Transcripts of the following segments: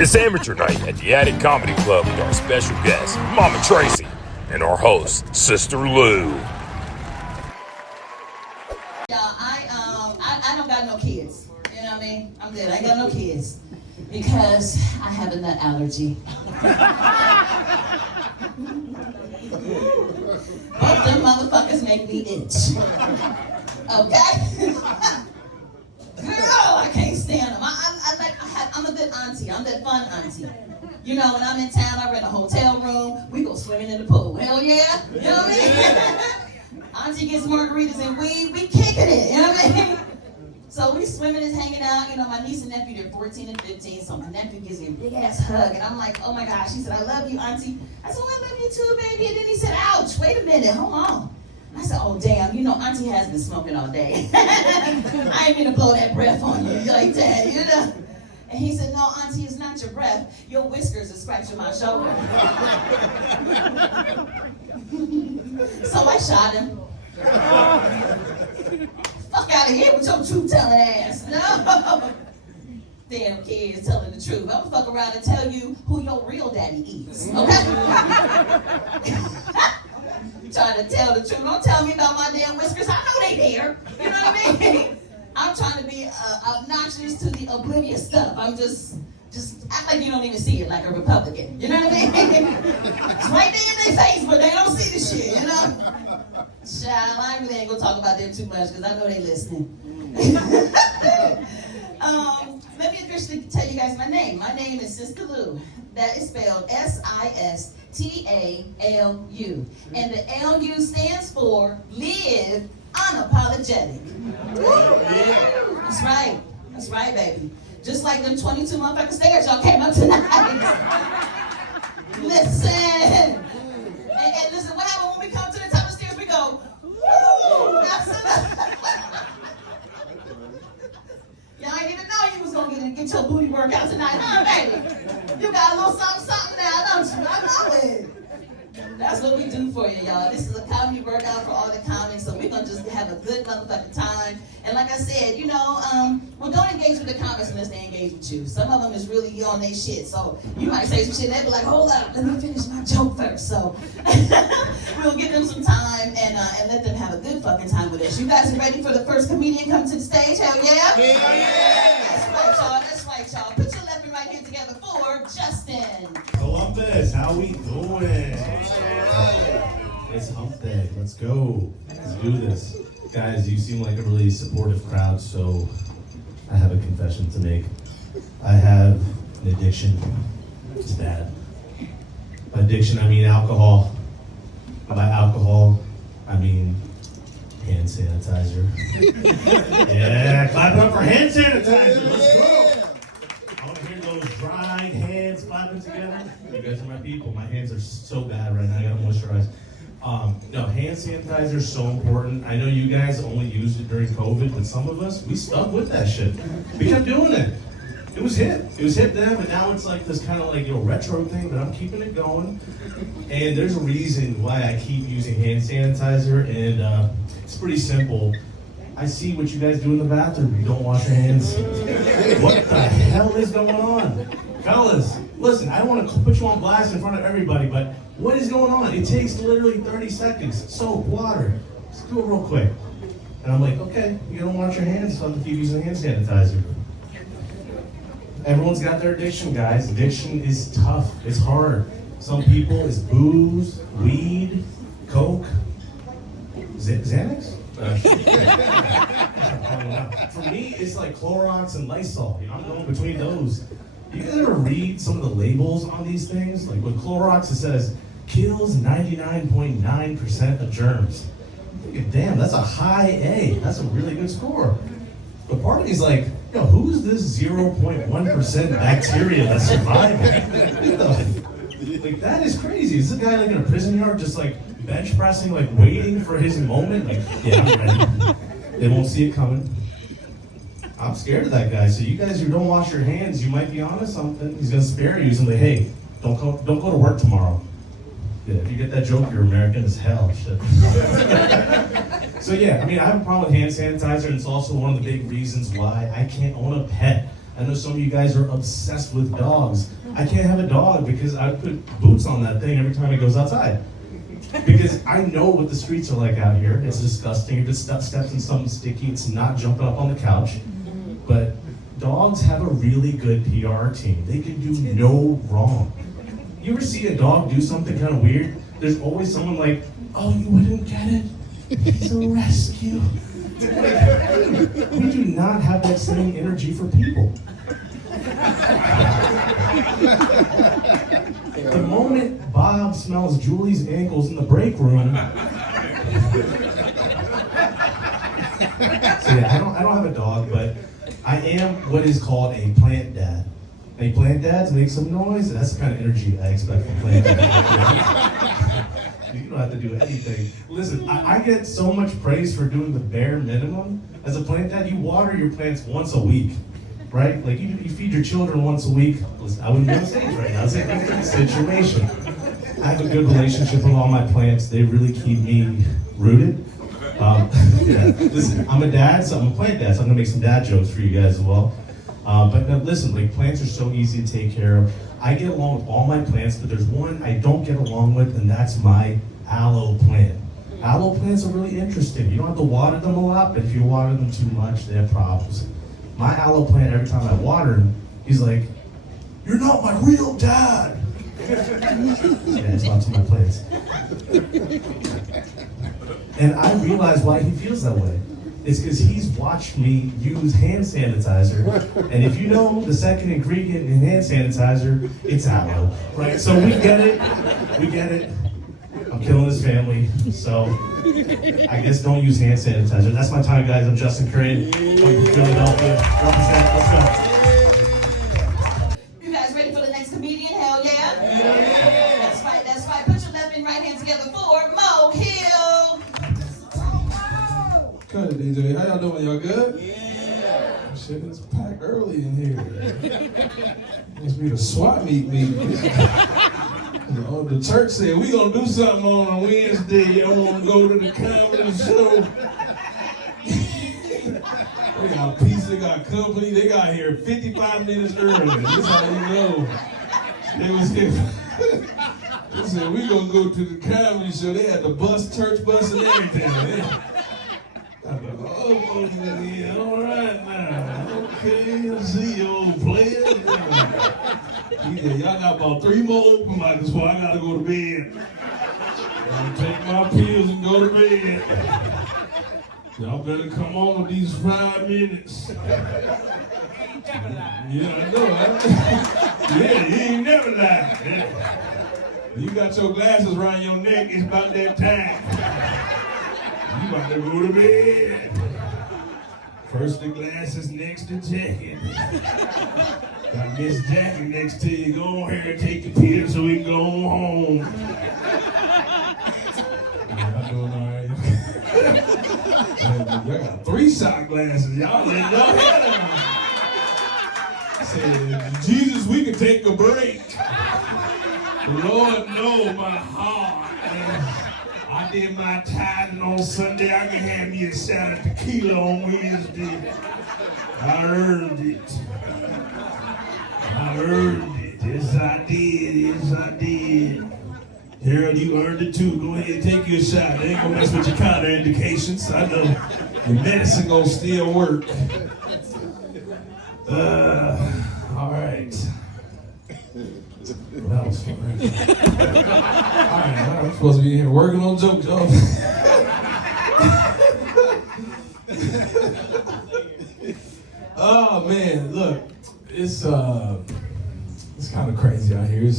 It's amateur night at the Attic Comedy Club with our special guest, Momma Tracy, and our host, Sister Lou. Y'all, I don't got no kids. You know what I mean? I'm good. I ain't got no kids because I have a nut allergy. Both them motherfuckers make me itch. Okay? Girl, I can't stand them. I'm a good auntie. I'm that fun auntie. You know, when I'm in town, I rent a hotel room. We go swimming in the pool. Hell yeah. You know what I mean? Auntie gets margaritas and we kicking it. You know what I mean? So we swimming and hanging out. You know, my niece and nephew, they're 14 and 15. So my nephew gives me a big ass hug. And I'm like, oh my gosh. He said, I love you, auntie. I said, well, I love you too, baby. And then he said, ouch, wait a minute, hold on. I said, oh, damn, you know, auntie has been smoking all day. I ain't gonna blow that breath on you like that, you know? And he said, no, auntie, it's not your breath. Your whiskers are scratching my shoulder. So I shot him. Fuck out of here with your truth-telling ass. No. Damn kids telling the truth. I'm gonna fuck around and tell you who your real daddy is, okay? Trying to tell the truth. Don't tell me about my damn whiskers. I know they there. You know what I mean? I'm trying to be obnoxious to the oblivious stuff. I'm just act like you don't even see it like a Republican. You know what I mean? It's right there in their face, but they don't see the shit, you know? Child, I really ain't gonna talk about them too much because I know they listening. Let me officially tell you guys my name. My name is Sister Lou. That is spelled S-I-S-T-A-L-U. And the L-U stands for Live Unapologetic. That's right. That's right, baby. Just like them 22 motherfucking stairs y'all came up tonight. Listen. And listen, what happens when we come to the top of the stairs? We go, woo! That's enough. Y'all ain't even know you was gonna get your booty workout tonight, huh, baby? You got a little something now, don't you? I know it. That's what we do for you, y'all. This is a comedy workout for all the comics, so we're gonna just have a good motherfucking time. And like I said, you know, well, don't engage with the comics unless they engage with you. Some of them is really on their shit, so you might say some shit, and they be like, hold up, let me finish my joke first. So we'll give them some time and let them have a good fucking time with us. You guys are ready for the first comedian come to the stage? Hell yeah? Yeah! That's right, y'all. That's right, y'all. Put your left and right hand together for Justin. Columbus, how we doing? It's hump day. Let's go. Let's do this. Guys, you seem like a really supportive crowd, so I have a confession to make. I have an addiction. It's bad. By addiction, I mean alcohol. By alcohol, I mean hand sanitizer. Yeah, clap it up for hand sanitizer. Let's go. I want to hear those drying hands clapping together. You guys are my people. My hands are so bad right now. I gotta moisturize. No, hand sanitizer is so important. I know you guys only used it during COVID, but some of us, we stuck with that shit. We kept doing it. It was hip. It was hip then, but now it's like this kind of like, retro thing, but I'm keeping it going. And there's a reason why I keep using hand sanitizer, and it's pretty simple. I see what you guys do in the bathroom. You don't wash your hands. What the hell is going on? Fellas, listen, I don't want to put you on blast in front of everybody, but what is going on? It takes literally 30 seconds. Soap, water. Just do it real quick. And I'm like, okay, you don't wash your hands, so I'm going to keep using hand sanitizer. Everyone's got their addiction, guys. Addiction is tough. It's hard. Some people, it's booze, weed, coke, Xanax? For me, it's like Clorox and Lysol. I'm going between those. You guys ever read some of the labels on these things? Like with Clorox, it says, kills 99.9% of germs. I'm thinking, damn, that's a high A. That's a really good score. But part of me's like, who's this 0.1% bacteria that's surviving? Like, that is crazy. Is this guy like in a prison yard just like bench pressing, like waiting for his moment? Like, yeah, I'm ready. They won't see it coming. I'm scared of that guy. So you guys who don't wash your hands, you might be onto something. He's gonna spare you. He's gonna be like, hey, don't go to work tomorrow. Yeah, if you get that joke, you're American as hell. Shit. So yeah, I mean, I have a problem with hand sanitizer, and it's also one of the big reasons why I can't own a pet. I know some of you guys are obsessed with dogs. I can't have a dog because I put boots on that thing every time it goes outside. Because I know what the streets are like out here. It's disgusting. If it steps in something sticky, it's not jumping up on the couch. But dogs have a really good PR team. They can do no wrong. You ever see a dog do something kind of weird? There's always someone like, oh, you wouldn't get it? He's a rescue. Like, we do not have that same energy for people. The moment Bob smells Julie's ankles in the break room, so yeah, I don't have a dog, but I am what is called a plant dad. Any plant dads make some noise? That's the kind of energy I expect from plant dads. You don't have to do anything. Listen, I get so much praise for doing the bare minimum. As a plant dad, you water your plants once a week, right? Like you feed your children once a week. Listen, I wouldn't be on stage right now. It's a different situation. I have a good relationship with all my plants. They really keep me rooted. Yeah, listen, I'm a dad, so I'm a plant dad, so I'm gonna make some dad jokes for you guys as well. But no, listen, like plants are so easy to take care of. I get along with all my plants, but there's one I don't get along with, and that's my aloe plant. Aloe plants are really interesting. You don't have to water them a lot, but if you water them too much, they have problems. My aloe plant, every time I water him, he's like, "You're not my real dad." Yeah, it's not to my plants. And I realize why he feels that way. It's because he's watched me use hand sanitizer, and if you know the second ingredient in hand sanitizer, it's aloe, right? So we get it. I'm killing his family, so I guess don't use hand sanitizer. That's my time, guys. I'm Justin Crane. I'm from Philadelphia. Represent. Let's go. You guys ready for the next comedian? Hell yeah. That's right, that's right. Put your left and right hand together for Mo Hill. Cut it, DJ. How y'all doing? Y'all good? Yeah. Shit, it's packed early in here. Must be the SWAT meeting. The church said, we gonna do something on Wednesday. I wanna go to the comedy show. They got peace, they got company. They got here 55 minutes early. This how you know. They was here. They said, we gonna go to the comedy show. They had the church bus and everything. I was like, oh, yeah, all right now. Okay, I see you old players. He said, y'all got about 3 more open mics before I gotta go to bed. I'll take my pills and go to bed. Y'all better come on with these 5 minutes. Yeah, I know. Yeah, you ain't never lied. Yeah. You got your glasses around your neck, it's about that time. You about to go to bed. First the glasses, next the jacket. Got Miss Jackie next to you. Go on here and take your pills so we can go home. Y'all doing all right? I got 3 shot glasses. Y'all let y'all head on. Said, Jesus, we can take a break. Lord, know my heart. I did my tithing on Sunday. I can have me a shot of tequila on Wednesday. I earned it. Yes, I did. Yes, I did. Harold, you earned it too. Go ahead and take your shot. They ain't gonna mess with your counterindications. I know the medicine gonna still work. All right. That was fun. All right, I'm supposed to be here working on jokes, y'all. Oh man, look, it's kind of crazy out here.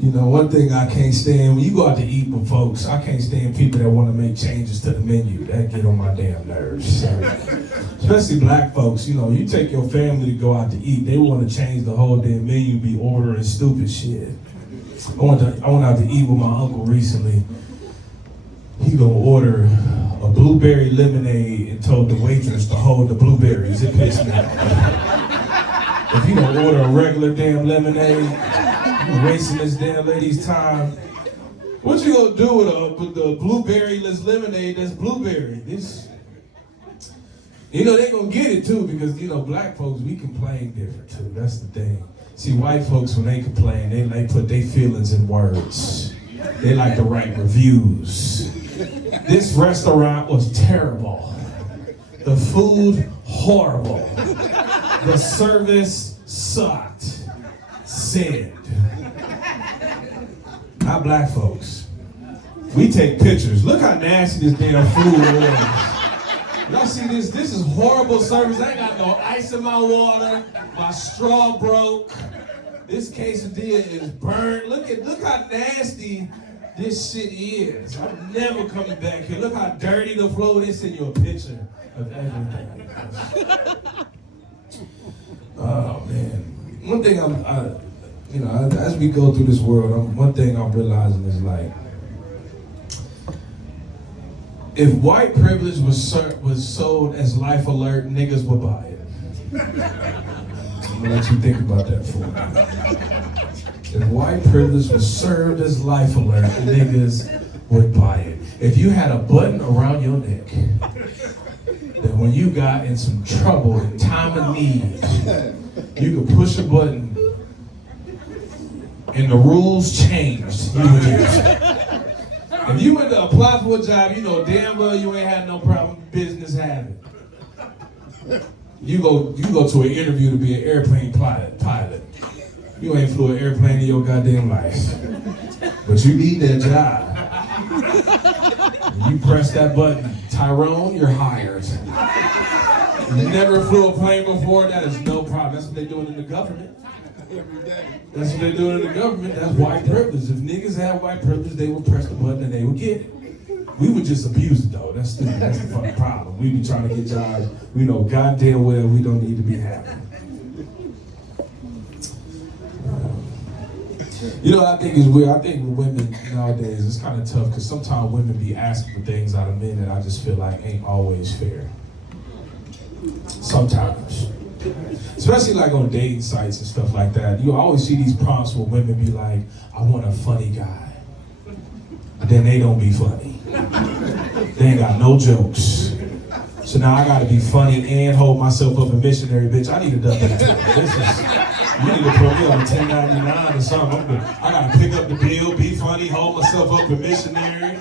You know, one thing I can't stand, when you go out to eat with folks, I can't stand people that want to make changes to the menu. That get on my damn nerves. Especially black folks, you know, you take your family to go out to eat, they want to change the whole damn menu, be ordering stupid shit. I went out to eat with my uncle recently. He gonna order a blueberry lemonade and told the waitress to hold the blueberries. It pissed me off. If you don't order a regular damn lemonade, you wasting this damn lady's time. What you gonna do with the blueberry-less lemonade that's blueberry? You know, they gonna get it too because, you know, black folks, we complain different too. That's the thing. See, white folks, when they complain, they like put their feelings in words. They like to write reviews. This restaurant was terrible. The food, horrible. The service sucked. Send. Not black folks. We take pictures. Look how nasty this damn food was. Y'all see this? This is horrible service. I ain't got no ice in my water. My straw broke. This quesadilla is burnt. Look how nasty this shit is. I'm never coming back here. Look how dirty the floor is. Send you a picture of everything. Oh man. One thing as we go through this world, one thing I'm realizing is like, if white privilege was sold as life alert, niggas would buy it. I'm gonna let you think about that for a minute. If white privilege was served as life alert, niggas would buy it. If you had a button around your neck, that when you got in some trouble in time of need, you could push a button and the rules changed, you would use it. If you went to apply for a job, you know damn well you ain't had no problem business having. You go to an interview to be an airplane pilot. You ain't flew an airplane in your goddamn life. But you need that job. You press that button, Tyrone, you're hired. You never flew a plane before, that is no problem. That's what they're doing in the government. That's what they're doing in the government. That's white privilege. If niggas had white privilege, they would press the button and they would get it. We would just abuse it though. That's stupid. That's the fucking problem. We be trying to get jobs. We know goddamn well we don't need to be happy. You know what I think is weird? I think with women nowadays, it's kind of tough because sometimes women be asking for things out of men that I just feel like ain't always fair. Sometimes. Especially like on dating sites and stuff like that. You always see these prompts where women be like, I want a funny guy. But then they don't be funny. They ain't got no jokes. So now I gotta be funny and hold myself up a missionary, bitch. I need a W-2. You need to put me on 1099 or something. I gotta pick up the bill, be funny, hold myself up a missionary.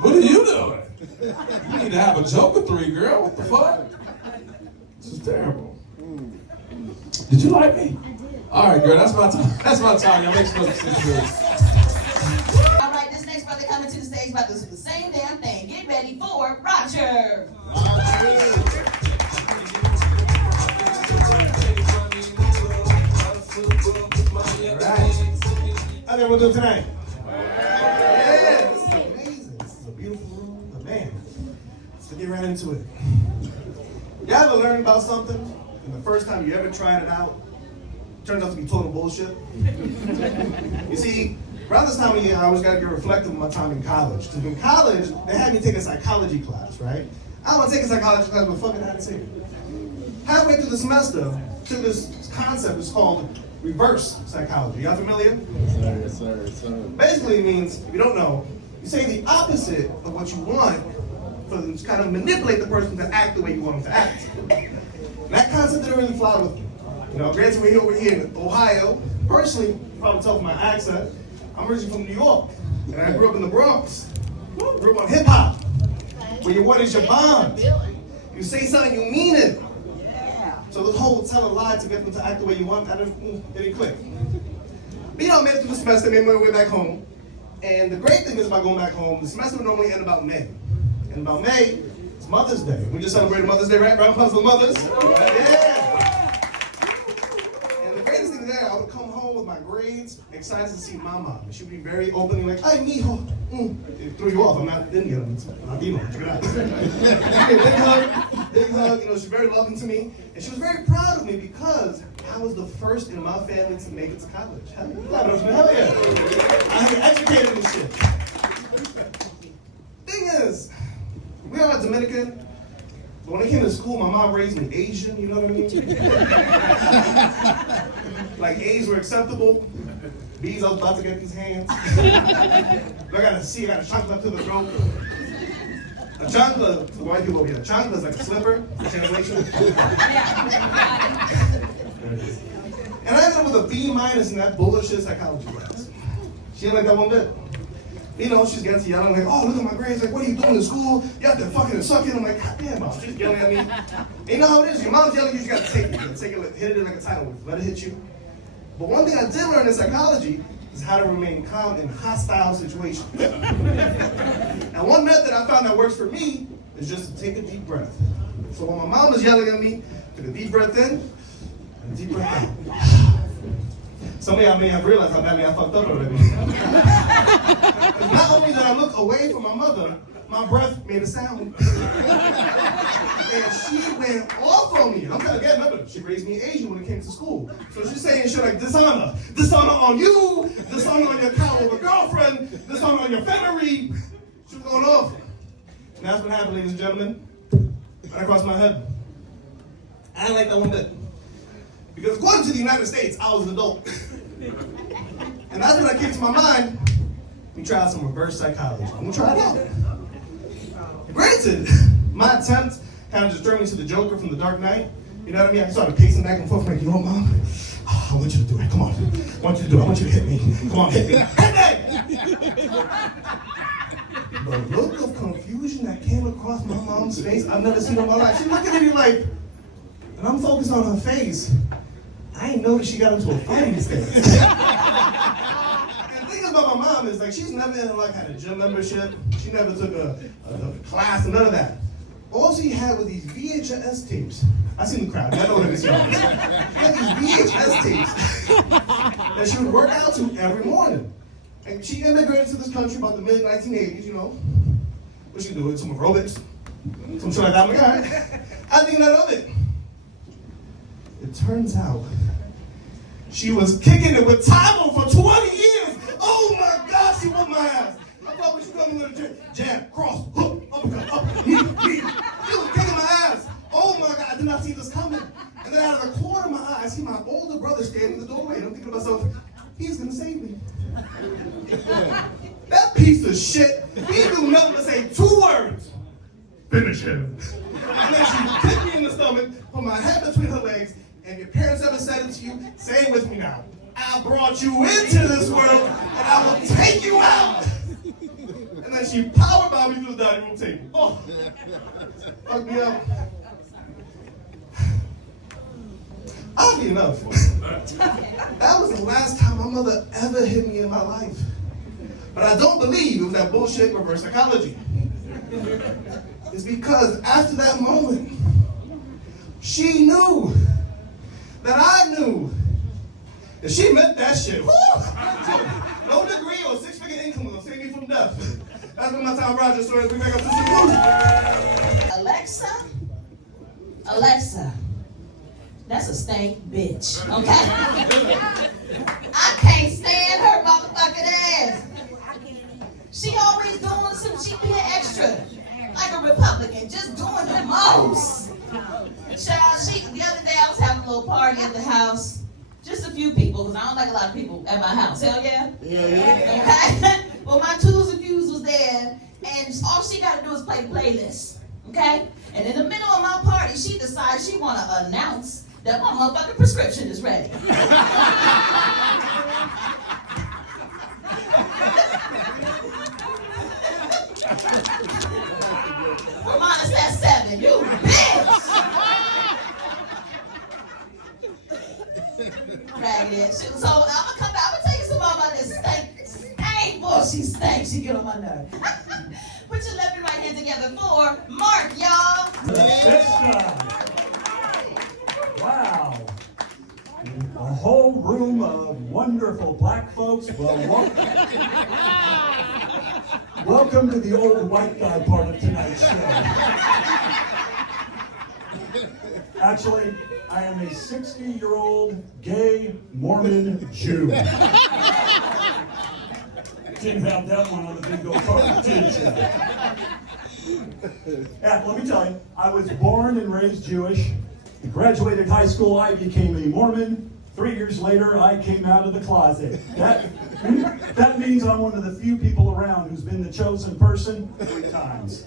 What are you doing? You need to have a joke or three, girl. What the fuck? This is terrible. Did you like me? All right, girl, that's my time. That's my time. Y'all make some sense. All right, this next brother coming to the stage about to do the same damn thing. Get ready for Roger. How everyone doing tonight? Yeah, this is amazing. This is a beautiful room. But man, let's get right into it. You ever learn about something and the first time you ever tried it out turns out to be total bullshit? You see, around this time of year, I always got to get reflective of my time in college. Because in college, they had me take a psychology class, right? I want to take a psychology class, but fucking had to take it. Halfway through the semester, took this concept, it's called reverse psychology. Y'all familiar? Yes, sir. Basically, it means, if you don't know, you say the opposite of what you want for them to kind of manipulate the person to act the way you want them to act. And that concept didn't really fly with me. You know, granted, we're over here in Ohio. Personally, you probably tell from my accent, I'm originally from New York. And I grew up in the Bronx. Grew up on hip hop. Where your word is your bond. You say something, you mean it. So this whole tell a lie to get them to act the way you want, that didn't click. But you know, I made it through the semester, made my way back home. And the great thing is about going back home, the semester would normally end about May. And about May, it's Mother's Day. We just celebrated Mother's Day, right? Round of applause for the mothers. Yeah. And the greatest thing there, I would come home with my grades, excited to see my mom. She would be very openly like, "Ay, mijo." It threw you off. I'm not Indian. I'm Latino. Check it out. Big hug. You know, she's very loving to me, and she was very proud of me because I was the first in my family to make it to college. Hell yeah! I get educated and shit. Thing is, we are Dominican, but when I came to school, my mom raised me Asian. You know what I mean? Like A's were acceptable. B's, I was about to get these hands. I gotta chocolate up to the throat. A chancla, for the white people over here, a chancla is like a slipper, translation. And I ended up with a B- in that bullshit psychology class. She didn't like that one bit. You know, she's getting to yelling like, oh, look at my grades. Like, what are you doing in school? You have to fucking suck it. I'm like, God damn, mom. She's yelling at me. And you know how it is. Your mom's yelling at you, you got to take it. You got to take it, hit it like a tidal wave. Let it hit you. But one thing I did learn in psychology is how to remain calm in hostile situations. Now, one method I found that works for me is just to take a deep breath. So when my mom was yelling at me, took a deep breath in, and a deep breath out. Some of y'all may have realized how badly I fucked up already. Not only did I look away from my mother, my breath made a sound. And she went off on me. I'm kind of getting up. She raised me Asian when it came to school. So she's saying shit like dishonor. Dishonor on you, dishonor on your cow of a girlfriend, dishonor on your family. She was going off. And that's what happened, ladies and gentlemen. Right across my head. I didn't like that one bit. Because according to the United States, I was an adult. And that's when I came to my mind, we tried some reverse psychology. I'm gonna try it out. Granted, my attempt kind of just turned me to the Joker from The Dark Knight. You know what I mean? I started pacing back and forth like, you know what, Mom? Oh, I want you to do it. Come on. I want you to do it. I want you to hit me. Come on, hit me. Hit me! The look of confusion that came across my mom's face, I've never seen in my life. She's looking at me like, and I'm focused on her face. I ain't noticed she got into a fighting stance. And the thing about my mom is like she's never had a gym membership. She never took a class and none of that. All she had was these VHS tapes. I seen the crowd. I know what it is. She had these VHS tapes that she would work out to every morning. And she immigrated to this country about the mid-1980s, you know. What she do? Some aerobics, some shit like that. I'm like, all right. I think none of it. It turns out she was kicking it with Tybo for 20 years. Oh my God, she whooped my ass. I thought we should come to the jab, cross, hook, uppercut, uppercut, knee. She was kicking my ass. Oh my God, I did not see this coming. And then out of the corner of my eye, I see my older brother standing in the doorway. And I'm thinking to myself, he's gonna save me. That piece of shit, he knew nothing but say 2 words. Finish him. And then she kicked me in the stomach, put my head between her legs, and your parents ever said it to you, say it with me now. I brought you into this world, and I will take you out. And then she power bombed me to the dining room table. Oh, fuck me up. Oddly enough, that was the last time my mother ever hit me in my life. But I don't believe it was that bullshit reverse psychology. It's because after that moment, she knew that I knew that she meant that shit. Woo! No degree or 6-figure income will save me from death. That's been my Tom Rogers story. We back up to the Alexa, that's a stank bitch, okay? I can't stand her motherfucking ass. She always doing some, she being extra. Like a Republican, just doing the most. Child, the other day I was having a little party at the house. Just a few people, because I don't like a lot of people at my house. Hell yeah? Yeah. Okay? Well, my twos and fews was there, and all she got to do is play the playlist. Okay? And in the middle of my party, she decides she want to announce that my motherfucking prescription is ready. Remind us that 7, you bitch! Ragged. So I'm gonna come back. I'm gonna tell you some more about this stank. Boy, she stank. She get on my nerve. Put your left and right hand together for Mark, y'all. Wow. A whole room of wonderful black folks. Well, welcome to the old white guy part of tonight's show. Actually, I am a 60-year-old gay Mormon Jew. Didn't have that one on the bingo card, did you? Yeah, let me tell you, I was born and raised Jewish. Graduated high school, I became a Mormon. 3 years later, I came out of the closet. That means I'm one of the few people around who's been the chosen person 3 times.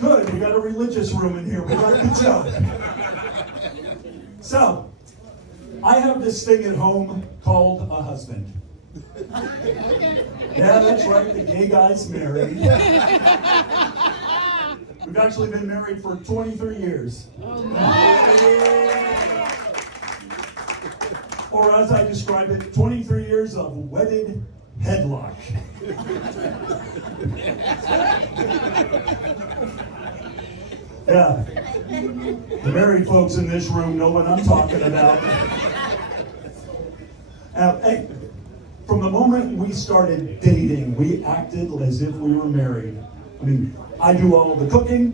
Good, we got a religious room in here. We got the joke. So, I have this thing at home called a husband. Yeah, that's right, the gay guy's married. We've actually been married for 23 years. Or as I describe it, 23 years of wedded headlock. Yeah, the married folks in this room know what I'm talking about. Hey, from the moment we started dating, we acted as if we were married. I mean, I do all the cooking,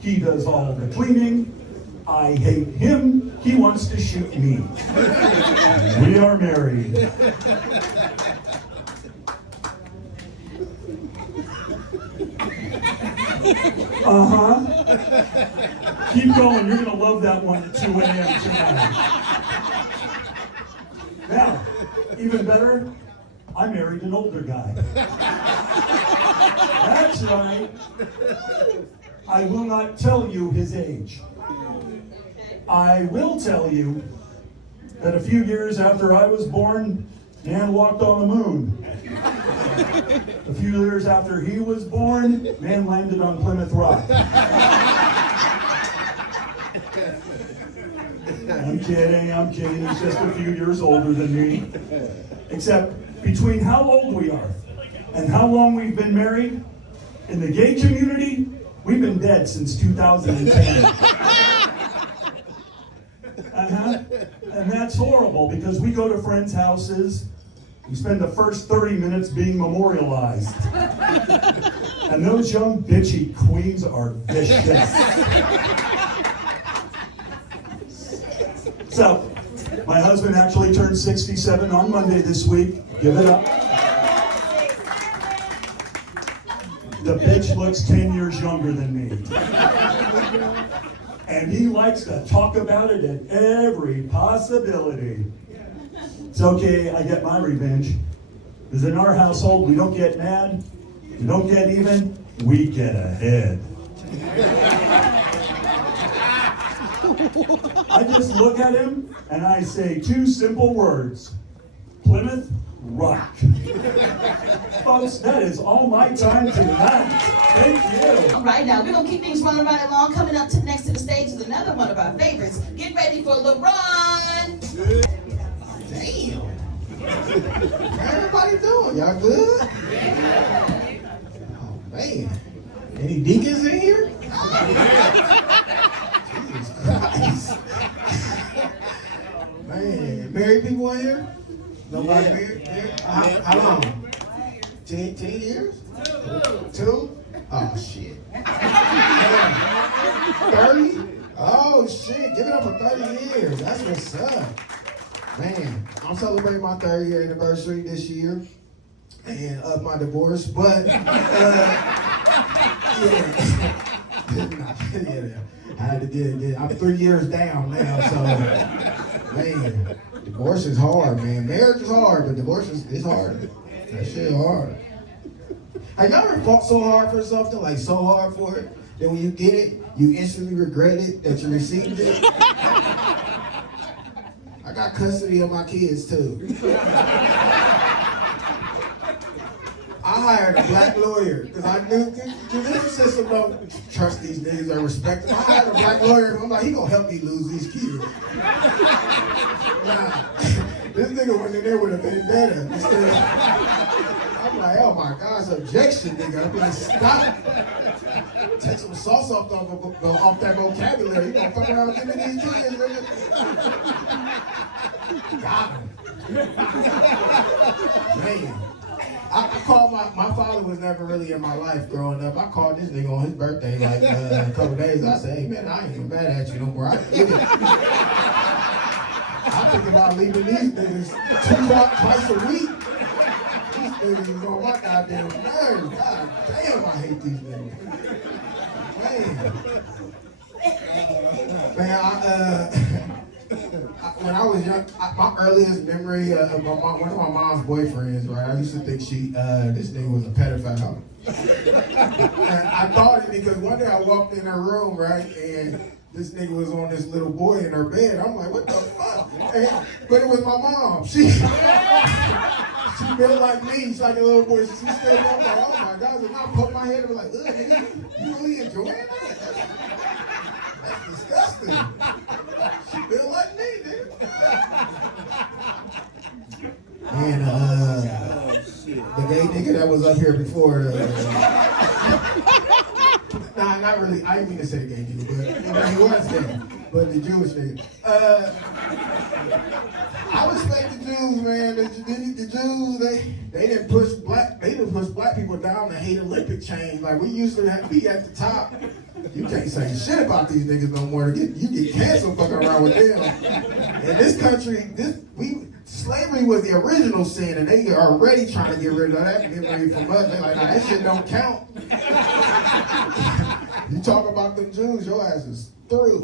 he does all the cleaning, I hate him, he wants to shoot me. We are married. Uh-huh. Keep going, you're gonna love that one at 2 a.m. tonight. Now, even better, I married an older guy. That's right. I will not tell you his age. I will tell you that a few years after I was born, man walked on the moon. A few years after he was born, man landed on Plymouth Rock. I'm kidding. He's just a few years older than me. Except between how old we are and how long we've been married, in the gay community, we've been dead since 2010. And that's horrible because we go to friends' houses, we spend the first 30 minutes being memorialized. And those young bitchy queens are vicious. So, my husband actually turned 67 on Monday this week. Give it up. The bitch looks 10 years younger than me. And he likes to talk about it at every possibility. It's okay, I get my revenge. Because in our household, we don't get mad, we don't get even, we get ahead. I just look at him and I say 2 simple words. Plymouth Rock. Folks, that is all my time tonight. Thank you. All right, now we're going to keep things running right along. Coming up next to the stage is another one of our favorites. Get ready for LeBron. Damn. How everybody doing? Y'all good? Oh, man. Any deacons in here? Jesus Christ. Man, married people in here? Nobody married? How long? 10 years? 2? Oh, shit. 30? Oh, shit. Give it up for 30 years. That's what's up. Man, I'm celebrating my 30-year anniversary this year and of my divorce, but yeah. I had to get it. I'm 3 years down now, so man, divorce is hard, man. Marriage is hard, but divorce is hard. That shit hard. Have y'all ever fought so hard for something, like so hard for it, that when you get it, you instantly regret it that you received it? I got custody of my kids too. I hired a black lawyer because I knew the judicial system don't trust these niggas or respect them. I hired a black lawyer and I'm like, he gonna help me lose these kids. Nah, this nigga went in there with a vendetta. I'm like, oh my gosh, objection, nigga. I'm like, stop. Take some sauce off that vocabulary. You gonna fuck around and give me these kids, nigga. Got him. Man. I called my father was never really in my life growing up. I called this nigga on his birthday like a couple days. I said, hey man, I ain't even mad at you no more. I get it. I think about leaving these niggas twice a week. These niggas is on my goddamn nerves. God damn, I hate these niggas. Man. my earliest memory of one of my mom's boyfriends, right? I used to think this nigga was a pedophile. And I thought it because one day I walked in her room, right, and this nigga was on this little boy in her bed. I'm like, what the fuck? But it was my mom. She built like me. She's like a little boy. She stood up like, oh my God. And I poked my head and was like, ugh, nigga, you really enjoying that? That's disgusting. She built like me, nigga. And the gay nigga that was up here before, nah, not really. I didn't mean to say gay nigga, but he was gay. But the Jewish nigga. I respect the Jews, man. The Jews, they didn't push black people down the hate Olympic chain. Like we used to be at the top. You can't say shit about these niggas no more. You get canceled fucking around with them. In this country, slavery was the original sin, and they are already trying to get rid of that memory from us. They're like, nah, that shit don't count. You talk about them Jews, your ass is through.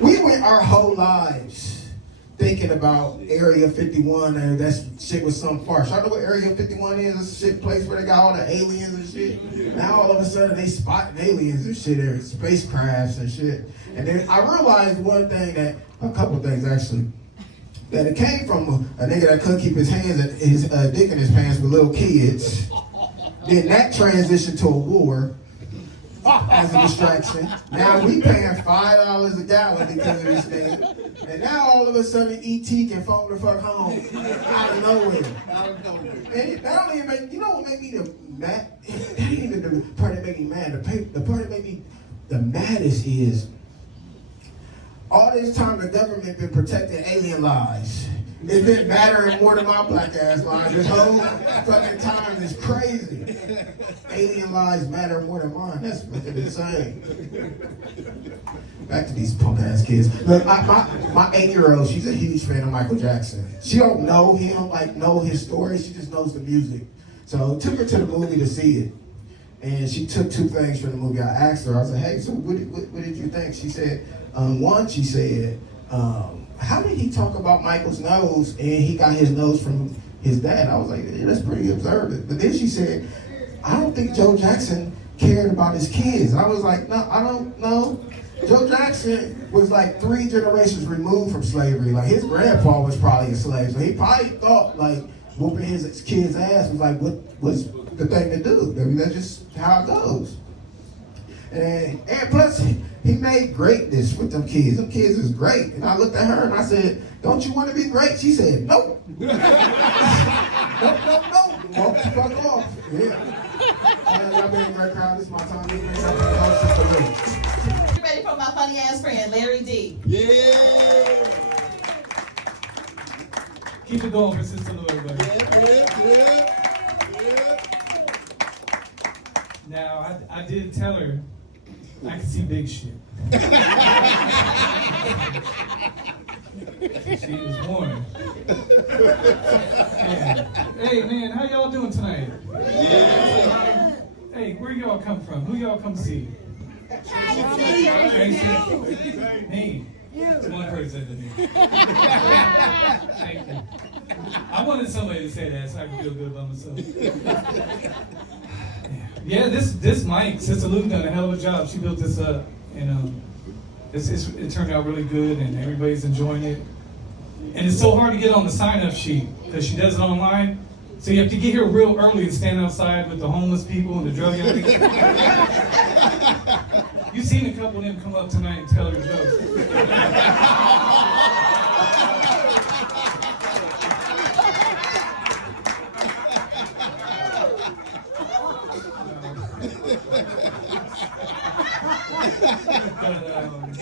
We went our whole lives thinking about Area 51 and that shit was some farce. Y'all know what Area 51 is? It's a shit place where they got all the aliens and shit. Now all of a sudden they spotting aliens and shit, and spacecrafts and shit. And then I realized a couple things actually, that it came from a nigga that couldn't keep his hands and his dick in his pants with little kids. Then that transitioned to a war as a distraction. Now we paying $5 a gallon because of this thing. And now all of a sudden E.T. can phone the fuck home out of nowhere. And that don't even make, you know what made me mad? That ain't even the part that made me mad. The part that made me the maddest is all this time the government been protecting alien lives. It didn't matter more than my black ass lives. This whole fucking time is crazy. Alien lives matter more than mine. That's fucking insane. Back to these punk ass kids. Look, my 8-year-old, she's a huge fan of Michael Jackson. She don't know him, like know his story. She just knows the music. So I took her to the movie to see it. And she took 2 things from the movie. I asked her, I was like, hey, so what did you think? She said, she said, how did he talk about Michael's nose and he got his nose from his dad? I was like, yeah, that's pretty observant. But then she said, I don't think Joe Jackson cared about his kids. I was like, no, I don't know. Joe Jackson was like 3 generations removed from slavery. Like his grandpa was probably a slave. So he probably thought like whooping his kid's ass was like what was the thing to do. I mean, that's just how it goes. And plus, he made greatness with them kids. Them kids is great. And I looked at her and I said, don't you want to be great? She said, nope. Nope. Walk the fuck off. Yeah. Y'all been a great crowd. This is my time. You ready for my funny ass friend, Larry D? Yeah. Keep it going for Sister Lou, everybody. Yeah. Now, I did tell her I can see big shit. She was warned. Yeah. Hey, man, how y'all doing tonight? Yeah. Hey, where y'all come from? Who y'all come see? Tracy. Me. It's one person that me. Thank you. I wanted somebody to say that so I can feel good about myself. Yeah, this mic, Sister Lou done a hell of a job. She built this up, and it turned out really good, and everybody's enjoying it. And it's so hard to get on the sign-up sheet because she does it online. So you have to get here real early and stand outside with the homeless people and the drug addicts. You've seen a couple of them come up tonight and tell their jokes.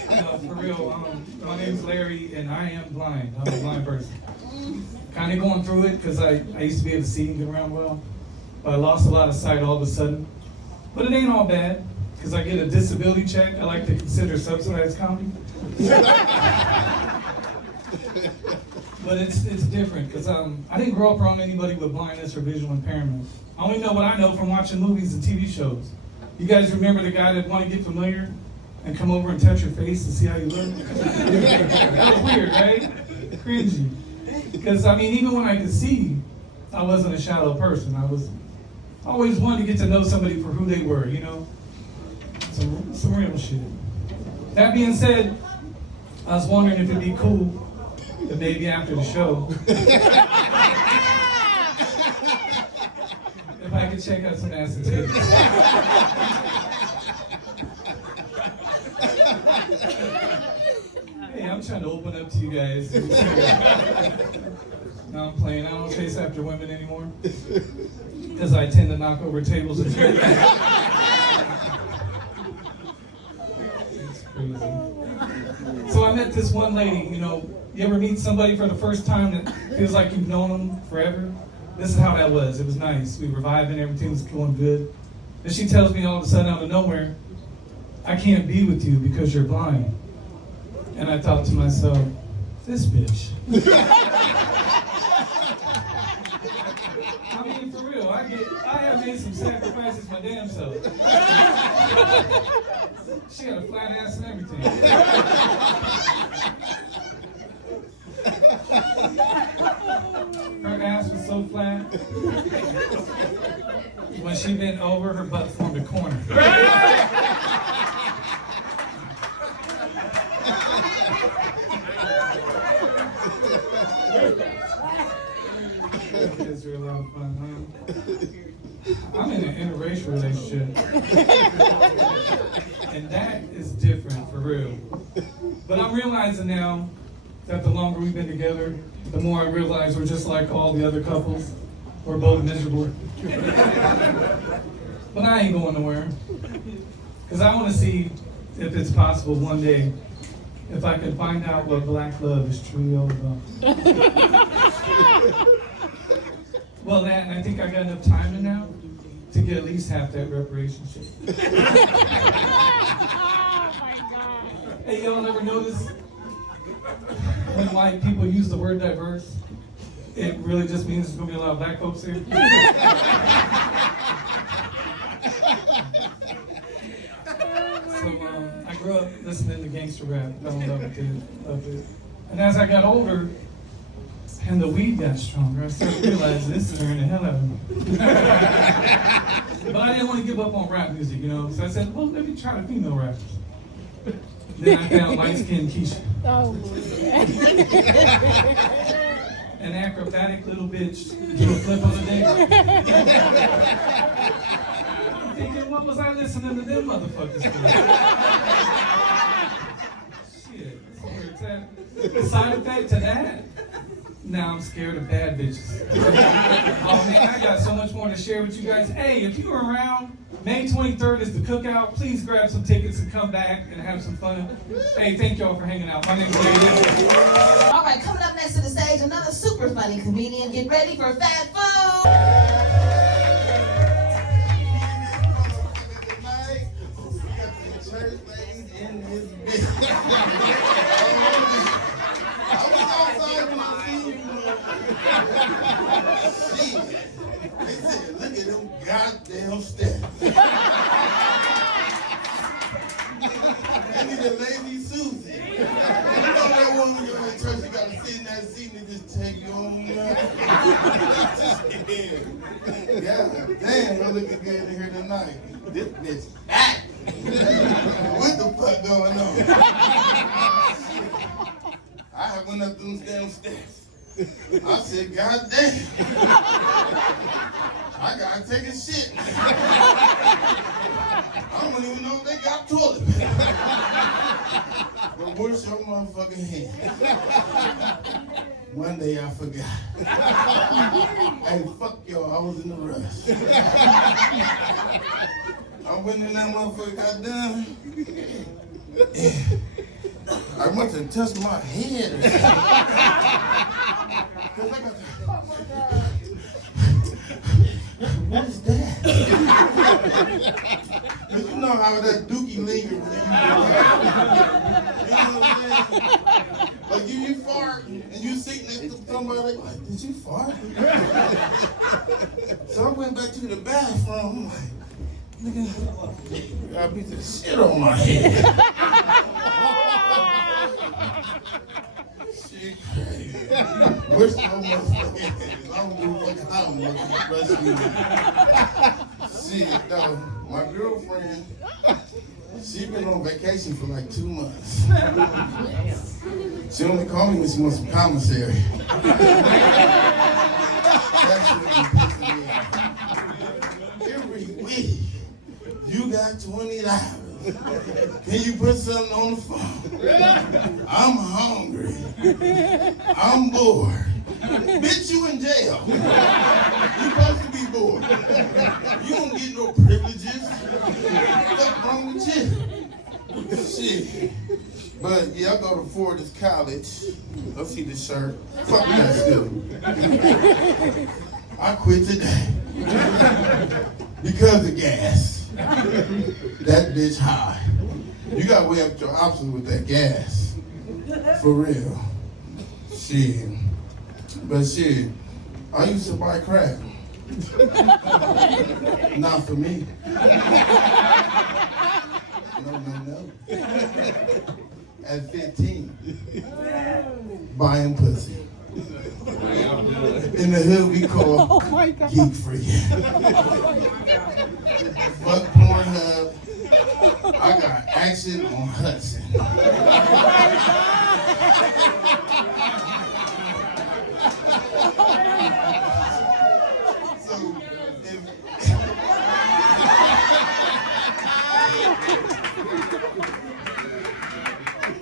But for real, my name's Larry, and I am blind. I'm a blind person. Kind of going through it because I used to be able to see and get around well, but I lost a lot of sight all of a sudden. But it ain't all bad because I get a disability check. I like to consider subsidized comedy. But it's different because I didn't grow up around anybody with blindness or visual impairment. I only know what I know from watching movies and TV shows. You guys remember the guy that Want to Get Familiar? and come over and touch your face and see how you look? That was weird, right? Cringy. Because, I mean, even when I could see, I wasn't a shallow person. I always wanted to get to know somebody for who they were, you know? Some real shit. That being said, I was wondering if it'd be cool if maybe after the show, if I could check out some ass and titties. Hey, I'm trying to open up to you guys. No, I'm playing. I don't chase after women anymore because I tend to knock over tables and chairs. It's crazy. So I met this one lady, you know, you ever meet somebody for the first time that feels like you've known them forever? This is how that was. It was nice. We were vibing, everything was going good. And she tells me all of a sudden out of nowhere, I can't be with you because you're blind. And I thought to myself, this bitch. I mean, for real, I have made some sacrifices my damn self. She had a flat ass and everything. Her ass was so flat. When she bent over, her butt formed a corner. It's really a lot of fun, huh? I'm in an interracial relationship. And that is different, for real. But I'm realizing now that the longer we've been together, the more I realize we're just like all the other couples. We're both miserable. But I ain't going nowhere. Because I want to see if it's possible one day, if I can find out what black love is truly all about. Well, that, and I think I got enough time in now to get at least half that reparationship. Hey, y'all ever notice when white people use the word diverse, it really just means there's gonna be a lot of black folks here? So I grew up listening to gangster rap, fell in love with it. And as I got older, and the weed got stronger, I started realizing this is scaring the hell out of me. But I didn't want to give up on rap music, you know, so I said, well, let me try the female rappers. Then I found light-skinned Keisha. Oh, An acrobatic little bitch, do a flip on the dick. I'm thinking, what was I listening to them motherfuckers for? Shit, that's where it's at. The side effect to that, now I'm scared of bad bitches. Oh man, I got so much more to share with you guys. Hey, if you're around, May 23rd is the cookout. Please grab some tickets and come back and have some fun. Hey, thank y'all for hanging out. My name's Lady. All right, coming up next to the stage, another super funny comedian. Get ready for Fat Food. Look at them goddamn steps. I need a Lazy Susie. You know that woman when you're in church, you gotta sit in that seat and just take you on. Yeah, damn, we're looking good in here tonight. This bitch back. What the fuck going on? I went up them damn steps. I said, God damn. I gotta take a shit. I don't even know if they got toilet paper. But wash your motherfucking hands. One day I forgot. Hey, fuck y'all, I was in a rush. I went in that motherfucker, got done. I went to touch my head. What is that? You know how that dookie lingers when you do that. You know what I'm saying? Like you fart and you sit next to somebody like, did you fart? So I went back to the bathroom. I'm like, Nigga, I beat the shit on my head. Shit crazy. Wish so much. I don't give a fuck how much shit, though. My girlfriend, she been on vacation for like 2 months. She only called me when she wants some commissary. That shit be pissing me off. Every week, you got $20. Can you put something on the phone? I'm hungry. I'm bored. Bitch, you in jail. You supposed to be bored. You don't get no privileges. What's wrong with you? Shit. But yeah, I go to Fordham College. Go see the shirt. Fuck that school. I quit today. Because of gas. That bitch high. You gotta weigh up your options with that gas. For real. Shit. But shit, I used to buy crack. Not for me. No. At 15, buying pussy. In the hood we call geek free. Fuck Pornhub. I got action on Hudson. So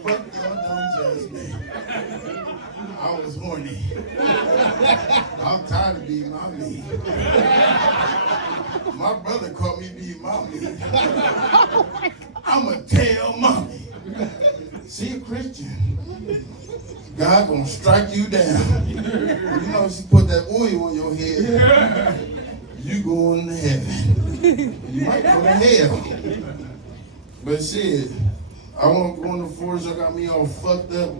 fuck y'all, don't judge me. I was horny. I'm tired of being my me. My brother caught me being my me. I'ma tell mommy. She a Christian. God gonna strike you down. You know, if she put that oil on your head, you going to heaven. You might go to hell. But shit, I won't go in the forest. I got me all fucked up.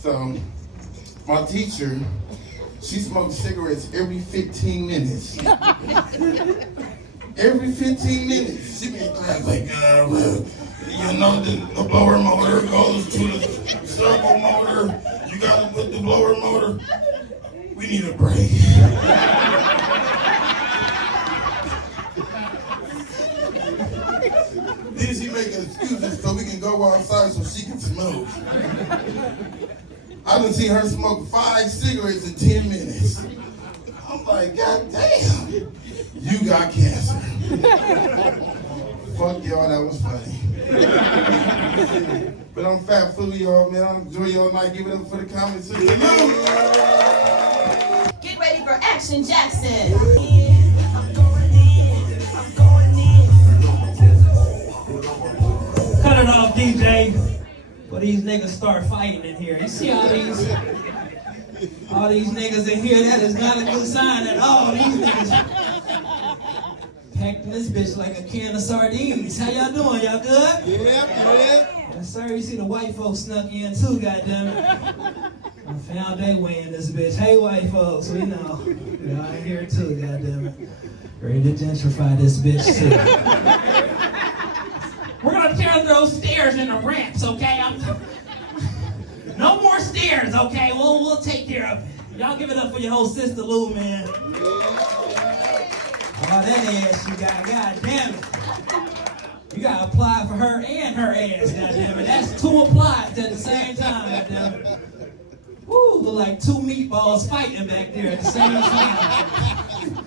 So my teacher, she smoked cigarettes every 15 minutes. Every 15 minutes. She be in class like, you know, the blower motor goes to the circle motor. You gotta put the blower motor. We need a break. Then she making excuses so we can go outside so she can smoke. I done seen her smoke 5 cigarettes in 10 minutes. I'm like, God damn, you got cancer. Fuck y'all, that was funny. But I'm fat fool, y'all, man. I enjoy y'all night. Give it up for the comments. Get ready for Action Jackson. Cut it off, DJ. Well, these niggas start fighting in here. You see all these niggas in here? That is not a good sign at all. These niggas packed in this bitch like a can of sardines. How y'all doing? Y'all good? Yeah. Yes, sir. You see the white folks snuck in too, goddammit. I found they way in this bitch. Hey, white folks, we know. Y'all in here too, goddammit. Ready to gentrify this bitch too. We're gonna tear those stairs into ramps, okay? No more stairs, okay? We'll take care of it. Y'all give it up for your whole sister Lou, man. Oh, that ass you got, god damn it. You gotta apply for her and her ass, god damn it. That's 2 applies at the same time, god damn it. Woo, look like 2 meatballs fighting back there at the same time.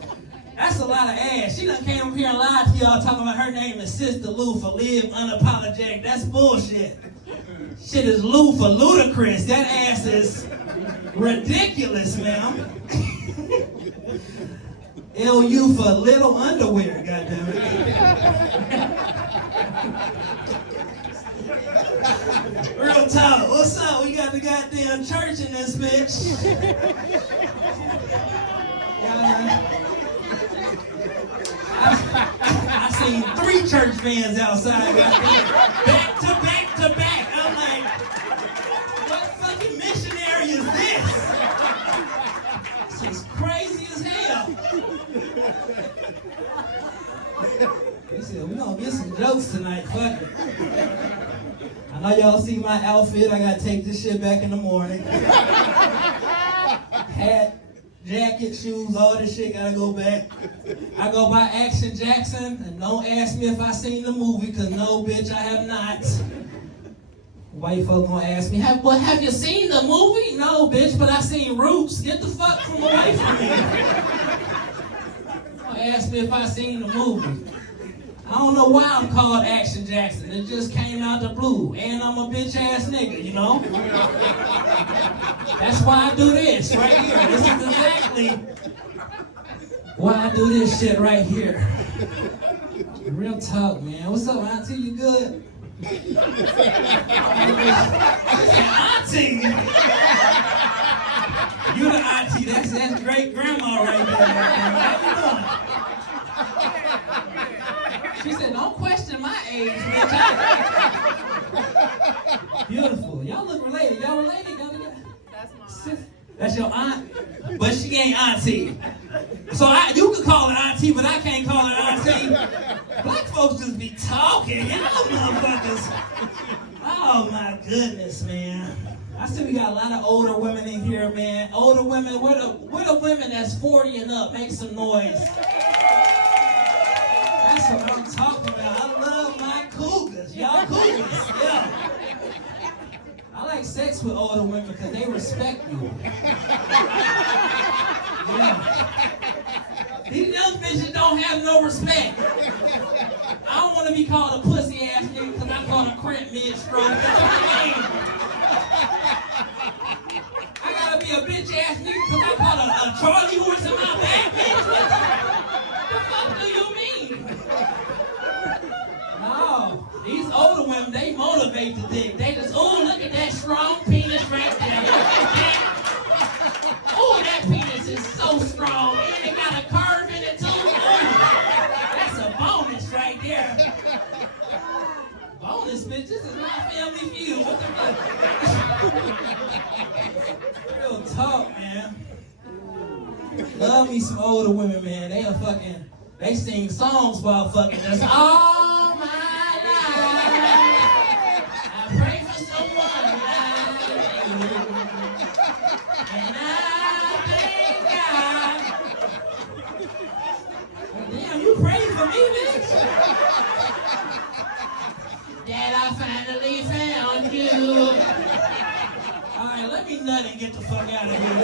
That's a lot of ass. She done came up here and lied to y'all talking about her name is Sister Lou for Live Unapologetic. That's bullshit. Shit is Lou for ludicrous. That ass is ridiculous, man. LU for little underwear, goddammit. Real talk. What's up? We got the goddamn church in this bitch. I seen 3 church vans outside, back to back to back. I'm like, what fucking missionary is this? This is crazy as hell. He said, we gonna get some jokes tonight, fuck it. I know y'all see my outfit. I gotta take this shit back in the morning. Hat, jacket, shoes, all this shit gotta go back. I go by Action Jackson, and don't ask me if I seen the movie, cause no, bitch, I have not. White folk gonna ask me, have you seen the movie? No, bitch, but I seen Roots. Get the fuck from away from me. Don't ask me if I seen the movie. I don't know why I'm called Action Jackson. It just came out the blue. And I'm a bitch ass nigga, you know? That's why I do this right here. This is exactly why I do this shit right here. Real talk, man. What's up, auntie? You good? Auntie! You the auntie. That's great grandma right there. How you doing? She said, don't question my age, bitch. Beautiful. Y'all look related. Y'all related? Y'all together? That's my aunt. That's your aunt? But she ain't auntie. So you can call her auntie, but I can't call her auntie. Black folks just be talking. Y'all motherfuckers. Oh my goodness, man. I see we got a lot of older women in here, man. Older women, where the women that's 40 and up? Make some noise. That's what I'm talking about. I love my cougars. Y'all cougars. Yeah. I like sex with older women because they respect you. Yeah. These young bitches don't have no respect. I don't want to be called a pussy ass nigga because I called a cramp mid-stroke. I gotta be a bitch ass nigga because I called a Charlie horse in my back, bitch. What the fuck do you mean? No, these older women, they motivate the dick. They just, oh, look at that strong penis right there. Oh, that penis is so strong. And it got a curve in it too. Ooh, that's a bonus right there. Bonus, bitch. This is not Family Feud. What the fuck? Real talk, man. Love me some older women, man. They sing songs while fucking. That's all my life. I pray for someone like you. And I thank God. Well, damn, you prayed for me, bitch. That I finally found you. Alright, let me nut and get the fuck out of here.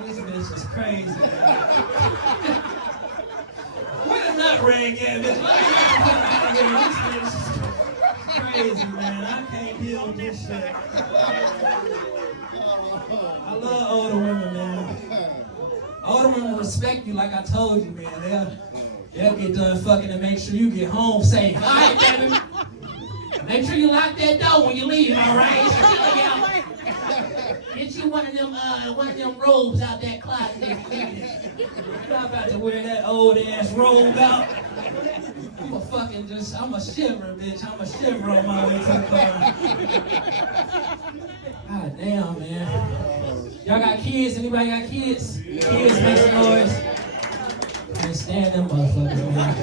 This bitch is crazy. Where the nut rag at, bitch? Let me get the fuck out of here. This bitch is crazy, man. I can't deal with this shit. I love older women, man. Older women respect you like I told you, man. They'll get done fucking and make sure you get home safe. All right, baby. Make sure you lock that door when you leave, all right? Get you one of them robes out that closet. I'm not about to wear that old ass robe out. I'm a shiver, bitch. I'm a shiver on my way to the car. God damn, man. Y'all got kids? Anybody got kids? Kids, make some noise. Can't stand them motherfuckers, man.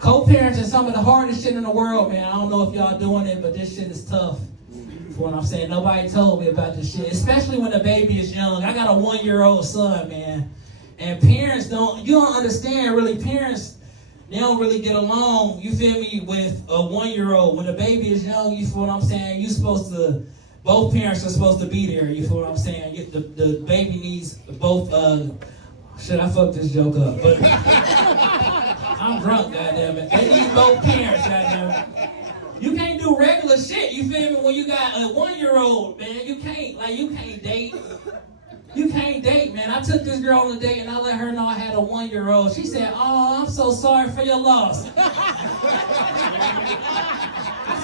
Co-parenting is some of the hardest shit in the world, man. I don't know if y'all doing it, but this shit is tough. That's what I'm saying. Nobody told me about this shit, especially when the baby is young. I got a 1-year-old son, man. And parents you don't understand, really. Parents, they don't really get along, you feel me, with a 1-year-old. When the baby is young, you feel what I'm saying? Both parents are supposed to be there, you feel what I'm saying? The baby needs both, shit, I fucked this joke up, but I'm drunk, goddammit. They need both parents, goddammit. You can't do regular shit, you feel me? When you got a 1-year-old, man, you can't date. You can't date, man. I took this girl on a date and I let her know I had a 1-year-old. She said, oh, I'm so sorry for your loss. I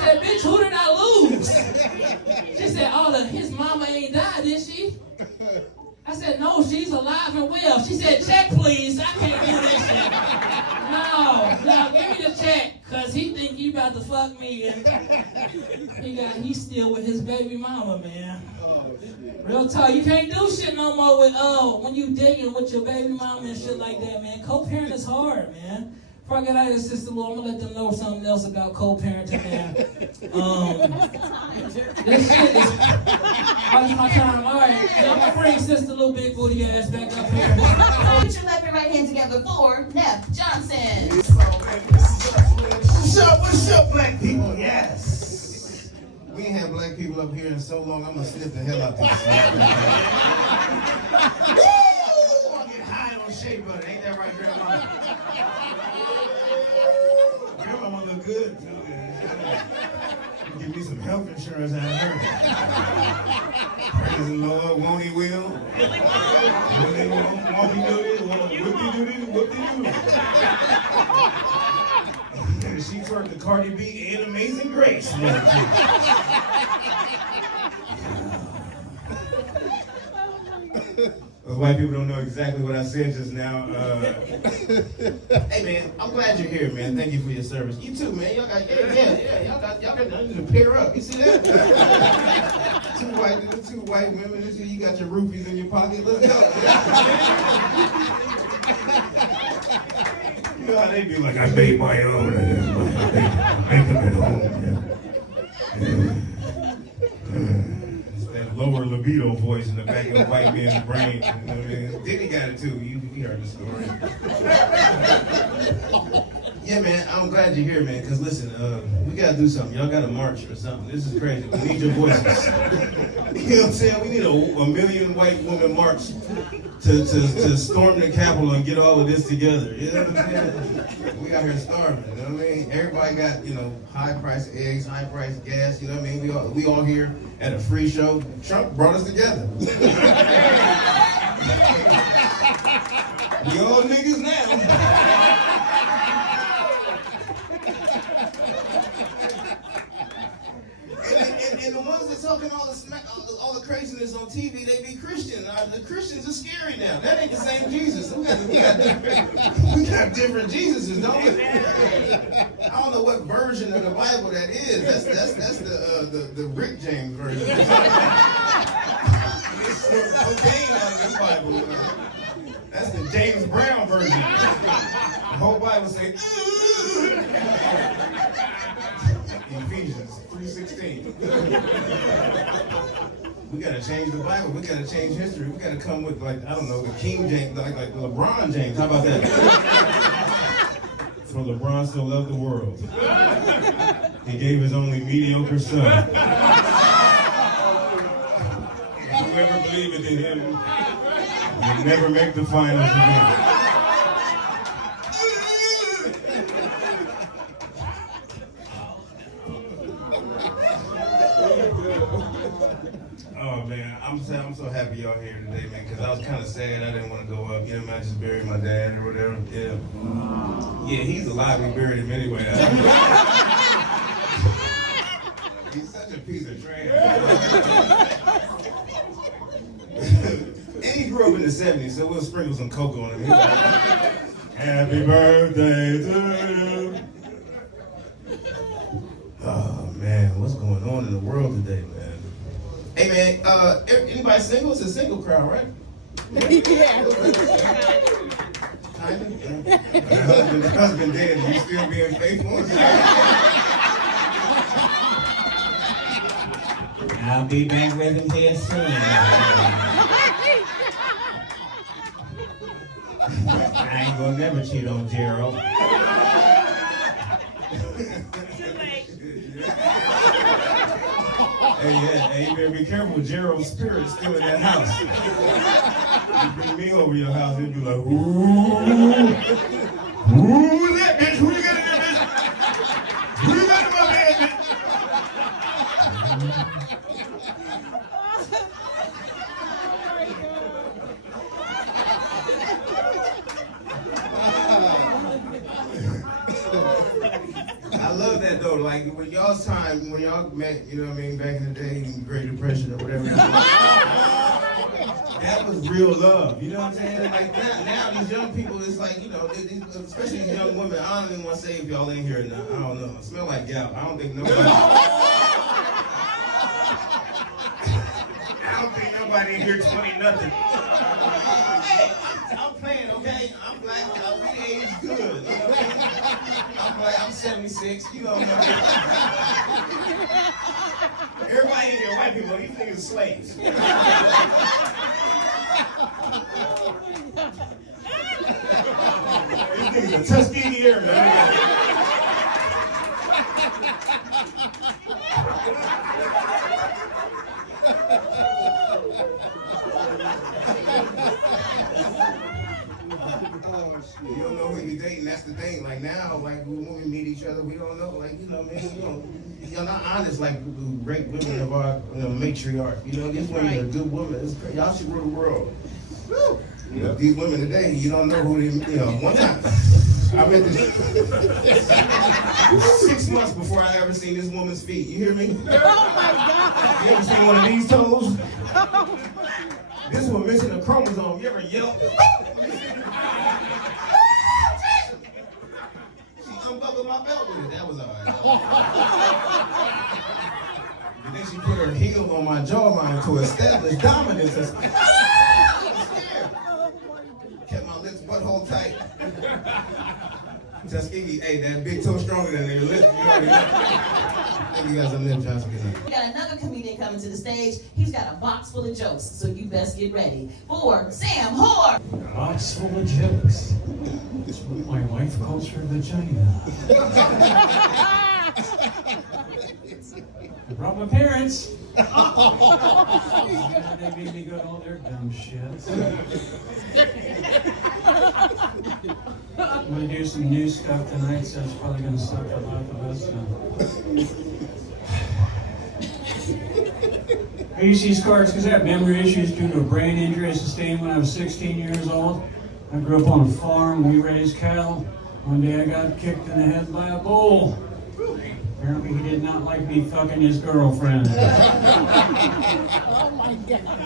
said, bitch, who did I lose? She said, oh, his mama ain't died, did she? I said, no, she's alive and well. She said, check, please. I can't do this shit. No, give me the check, because he think he about to fuck me. And he's still with his baby mama, man. Real talk, you can't do shit no more with when you digging with your baby mama and shit like that, man. Co-parent is hard, man. Before I get out of this, Sister Lou, I'm gonna let them know something else about co-parenting, man. This shit is my time. All right, y'all my friend, Sister Lou, big booty ass, back up here. Put your left and right hand together for Neff Johnson. What's up, black people? Yes. We ain't had black people up here in so long, I'm gonna sniff the hell out this. Woo! I get high on shea butter. Ain't that right, Grandma? Grandma look good, too. Give me some health insurance out of her. Praise the Lord, won't he will? Won't he do this? Whoop-de-doo-doo, She twerked the Cardi B and Amazing Grace. Well, white people don't know exactly what I said just now. Hey man, I'm glad you're here, man. Thank you for your service. You too, man. Y'all got y'all got to pair up. You see that? two white women. You got your rupees in your pocket. Let's go. You know how they be like, I made my own. I make them at home. It's that lower libido voice in the back of the white man's brain. You know what I mean? Diddy got it too. You heard the story. Yeah, man, I'm glad you're here, man, because listen, we got to do something. Y'all got to march or something. This is crazy. We need your voices. You know what I'm saying? We need a million white women march to storm the Capitol and get all of this together. You know what I'm saying? We out here starving, you know what I mean? Everybody got, high price eggs, high price gas, you know what I mean? We all here at a free show. Trump brought us together. We all niggas now. And the ones that talking all the craziness on TV, they be Christian. The Christians are scary now. That ain't the same Jesus. We got different Jesuses, don't we? I don't know what version of the Bible that is. That's the Rick James version. It's cocaine out of the Bible. That's the James Brown version. The whole Bible say. Ephesians 3:16. We gotta change the Bible. We gotta change history. We gotta come with the King James, like LeBron James. How about that? For LeBron so loved the world, he gave his only mediocre son. Whoever believeth in him will never make the finals again. Oh man, I'm so happy y'all here today, man, because I was kind of sad. I didn't want to go up. You know, I just buried my dad or whatever. Yeah. Yeah, he's alive. We buried him anyway. He's such a piece of trash. And he grew up in the 70s, so we'll sprinkle some cocoa on him. Happy birthday to you. Oh man, what's going on in the world today, man? Hey man, anybody single? It's a single crowd, right? Yeah. Kinda. Husband dead, you still being faithful? I'll be back with him here soon. I ain't gonna never cheat on Gerald. Hey, you better be careful. Gerald's spirit's still in that house. You bring me over your house, he'll be like, ooh, who's that bitch? Who you got in there, bitch? Who you got in my bed, bitch? I love that though, like when y'all's time, when y'all met, you know what I mean, back in the day, in the Great Depression or whatever. That that was real love. You know what I'm saying? Like now these young people, it's like, you know, especially these young women. I don't even want to say if y'all in here or not. I don't know. It smell like gal. I don't think nobody. I don't think nobody in here 20 nothing. Hey, I'm playing, okay? I'm black. We age good. You know what I mean? I'm 76. You know what I mean? Everybody in here, white people, these niggas are slaves. These niggas are Tuskegee Airmen, man. You don't know who you dating, that's the thing. Like now, like when we meet each other, we don't know, like, you know, man, you're not honest like great women of our matriarch. You know, these women are good women. It's crazy. Y'all should rule the world. Woo! You know, these women today, you don't know who they, you know, one time. I met this 6 months before I ever seen this woman's feet. You hear me? Oh my God! You ever seen one of these toes? This one missing a chromosome. You ever yelp? She unbuckled my belt with it. That was alright. And then she put her heel on my jawline to establish dominance. Kept my lips butthole tight. Tuskegee, hey, that big toe stronger than your lip. You already know. Thank you guys, I'm Lip Johnson. We got another comedian coming to the stage. He's got a box full of jokes, so you best get ready for Sam Hoare. Box full of jokes. It's what my wife calls her vagina. I brought my parents. They made me go to all their dumb shit. I'm going to do some new stuff tonight, so it's probably going to suck for both of us. I use these cards because I have memory issues due to a brain injury I sustained when I was 16 years old. I grew up on a farm. We raised cattle. One day I got kicked in the head by a bull. Apparently he did not like me fucking his girlfriend. Oh my God!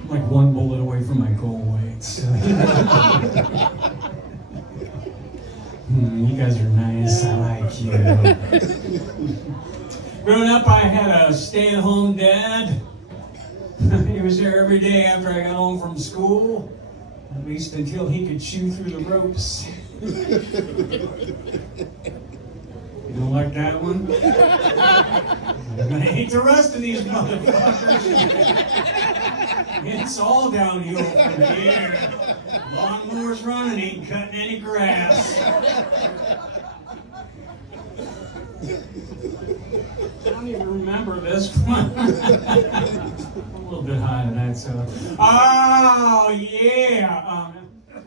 I'm like one bullet away from my goal weight. So. You guys are nice. I like you. Growing up, I had a stay-at-home dad. He was there every day after I got home from school, at least until he could chew through the ropes. You don't like that one? I'm gonna hate the rest of these motherfuckers. It's all downhill from here. Lawnmower's running, ain't cutting any grass. I don't even remember this one. I'm a little bit high tonight, so. Oh, yeah.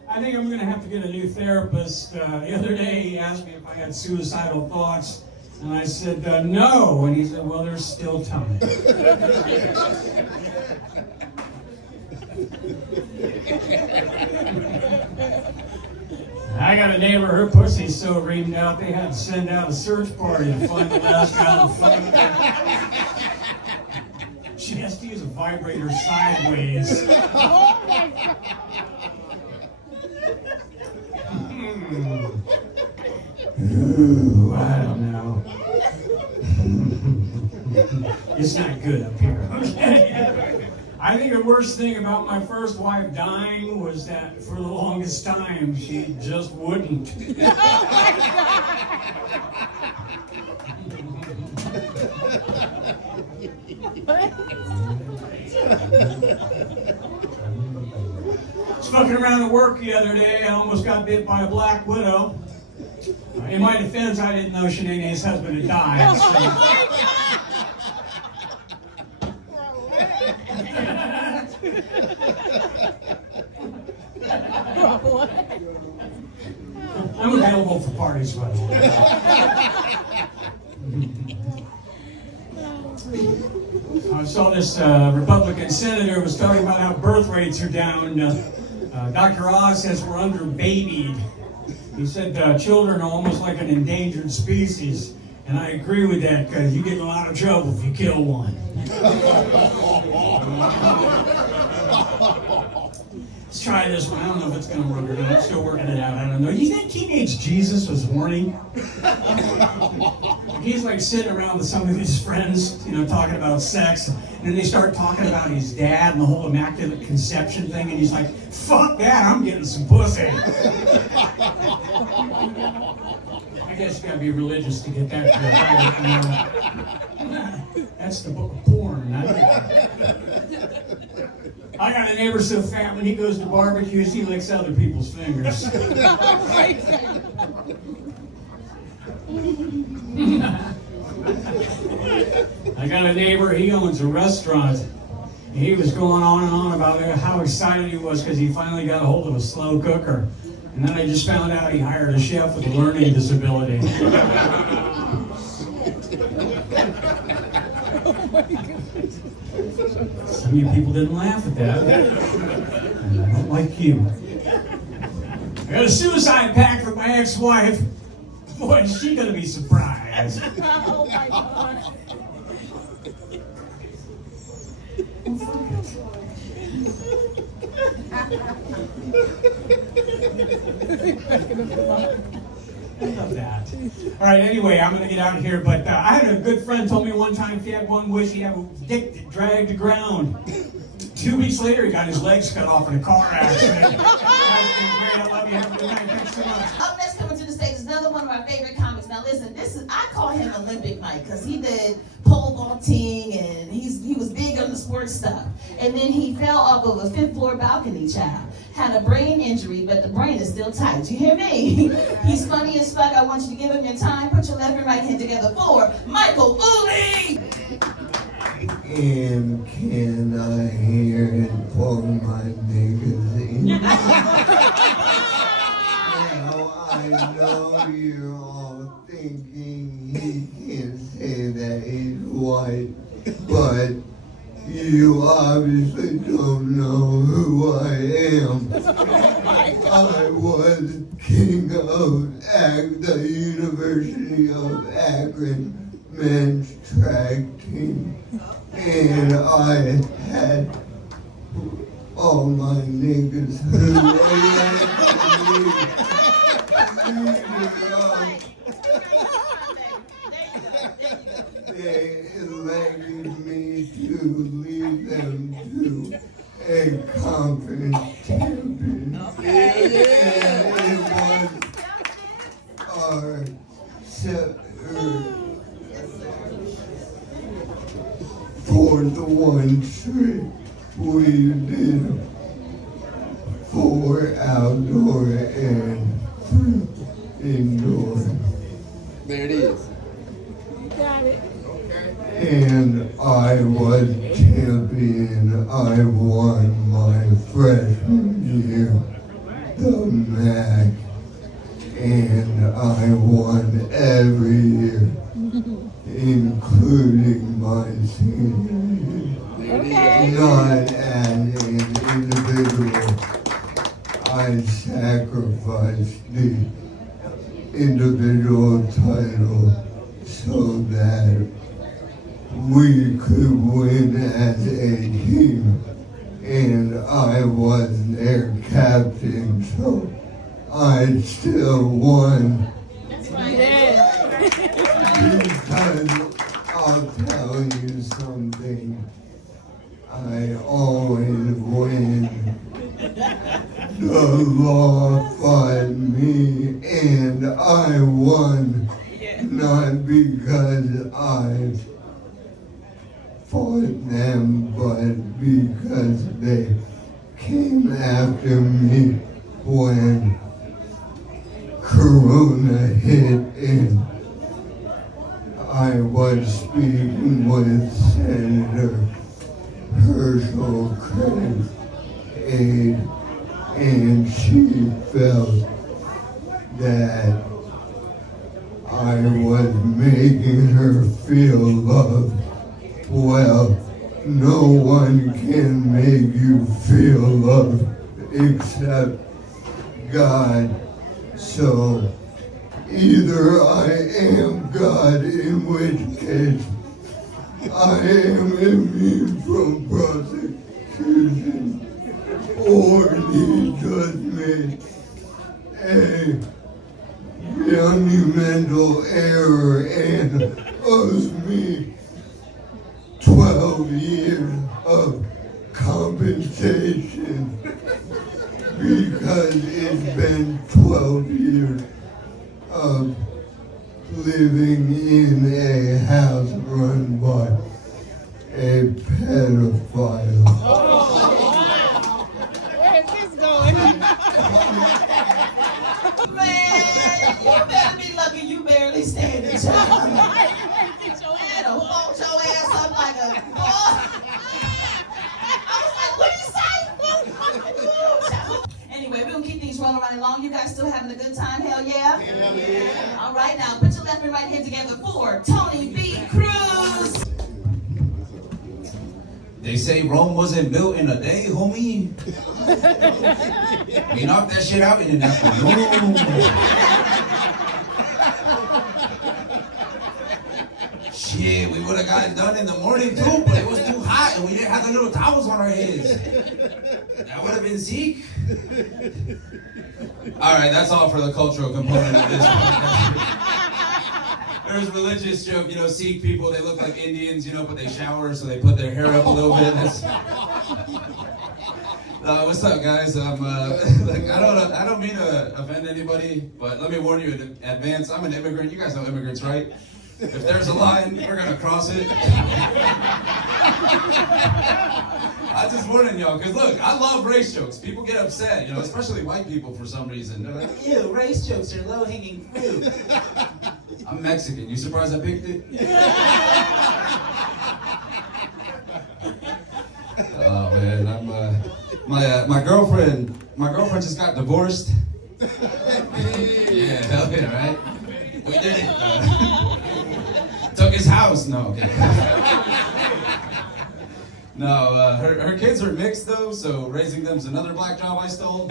I think I'm going to have to get a new therapist. The other day, he asked me if I had suicidal thoughts, and I said, no. And he said, well, there's still time. I got a neighbor, her pussy's so reamed out, they had to send out a search party to find the last guy to find her. She has to use a vibrator sideways. Oh my God! Ooh, I don't know. It's not good up here, okay? I think the worst thing about my first wife dying was that for the longest time, she just wouldn't. Oh my God! I was fucking around at work the other day. I almost got bit by a black widow. In my defense, I didn't know Shanae's husband had died. So. I'm available for parties, by the way. I saw this Republican senator was talking about how birth rates are down. Dr. Oz says we're under-babied. He said children are almost like an endangered species. And I agree with that because you get in a lot of trouble if you kill one. Let's try this one. I don't know if it's going to work or not. I'm still working it out. I don't know. You think teenage Jesus was horny? He's like sitting around with some of his friends, talking about sex. And then they start talking about his dad and the whole Immaculate Conception thing. And he's like, fuck that, I'm getting some pussy. I guess you gotta be religious to get that. That's the book of porn. I got a neighbor so fat when he goes to barbecues, he licks other people's fingers. I got a neighbor, he owns a restaurant. And he was going on and on about how excited he was because he finally got a hold of a slow cooker. And then I just found out he hired a chef with a learning disability. Some of you people didn't laugh at that. And I don't like you. I got a suicide pact for my ex-wife. Boy, is she gonna be surprised. Oh my God. I love that. All right, anyway, I'm going to get out of here, but I had a good friend told me one time if he had one wish, he'd have a dick that dragged the ground. 2 weeks later, he got his legs cut off in a car accident. I love you. Have a good night. Thanks so much. Up next, coming to the stage, is another one of my favorite comics. Now listen, I call him Olympic Mike because he did pole vaulting and he was big on the sports stuff. And then he fell off of a 5th floor balcony, child. Had a brain injury, but the brain is still tight. You hear me? He's funny as fuck. I want you to give him your time. Put your left and right hand together for Michael Booley. And can I hear it for my niggas in? Now I know you're all thinking he can't say that he's white, but you obviously don't know who I am. I was king of the University of Akron men's track team. And I had all my niggas who they elected me to lead them to a conference champion. And it was for the one trip we did 4 outdoor and 3 indoor. There it is. You got it. And I was champion. I won my freshman year, the MAC, and I won every year, including my senior year. Okay. Not as an individual. I sacrificed the individual title so that we could win as a team. And I was their captain, so I still won. That's right. Yeah. Because I'll tell you something, I always win. The law fought me and I won, not because I fought them, but because they came after me when Corona hit and I was speaking with Senator Herschel Craig Aide, and she felt that I was making her feel loved. Well, no one can make you feel loved except God. So, either I am God, in which case I am immune from prosecution, or he just made a monumental error and owes me 12 years of compensation because it's been 12 years of living in a house run by a pedophile. Where is this going? Man, you better be lucky you barely stand it, child. It'll fold your ass up like a boy. I was like, what did you say? Anyway, we're gonna keep these rolling right along. You guys still having a good time? Hell yeah? Hell yeah. All right, now put your left and right hand together for Tony B. Cruz. They say Rome wasn't built in a day, homie. We knocked that shit out in an afternoon. Shit, we would have got it done in the morning too, but it was too hot and we didn't have the little towels on our heads. That would have been Zeke. All right, that's all for the cultural component of this podcast. There's religious joke, Sikh people, they look like Indians, but they shower, so they put their hair up a little bit. What's up, guys? I don't mean to offend anybody, but let me warn you in advance, I'm an immigrant. You guys know immigrants, right? If there's a line, we're gonna cross it. I'm just warning y'all, because look, I love race jokes. People get upset, especially white people for some reason. They're like, ew, race jokes are low-hanging fruit. I'm Mexican. You surprised I picked it? Oh man, my girlfriend just got divorced. Yeah, hell yeah, right? We did it. Took his house. No, okay. No, her kids are mixed though, so raising them's another black job I stole.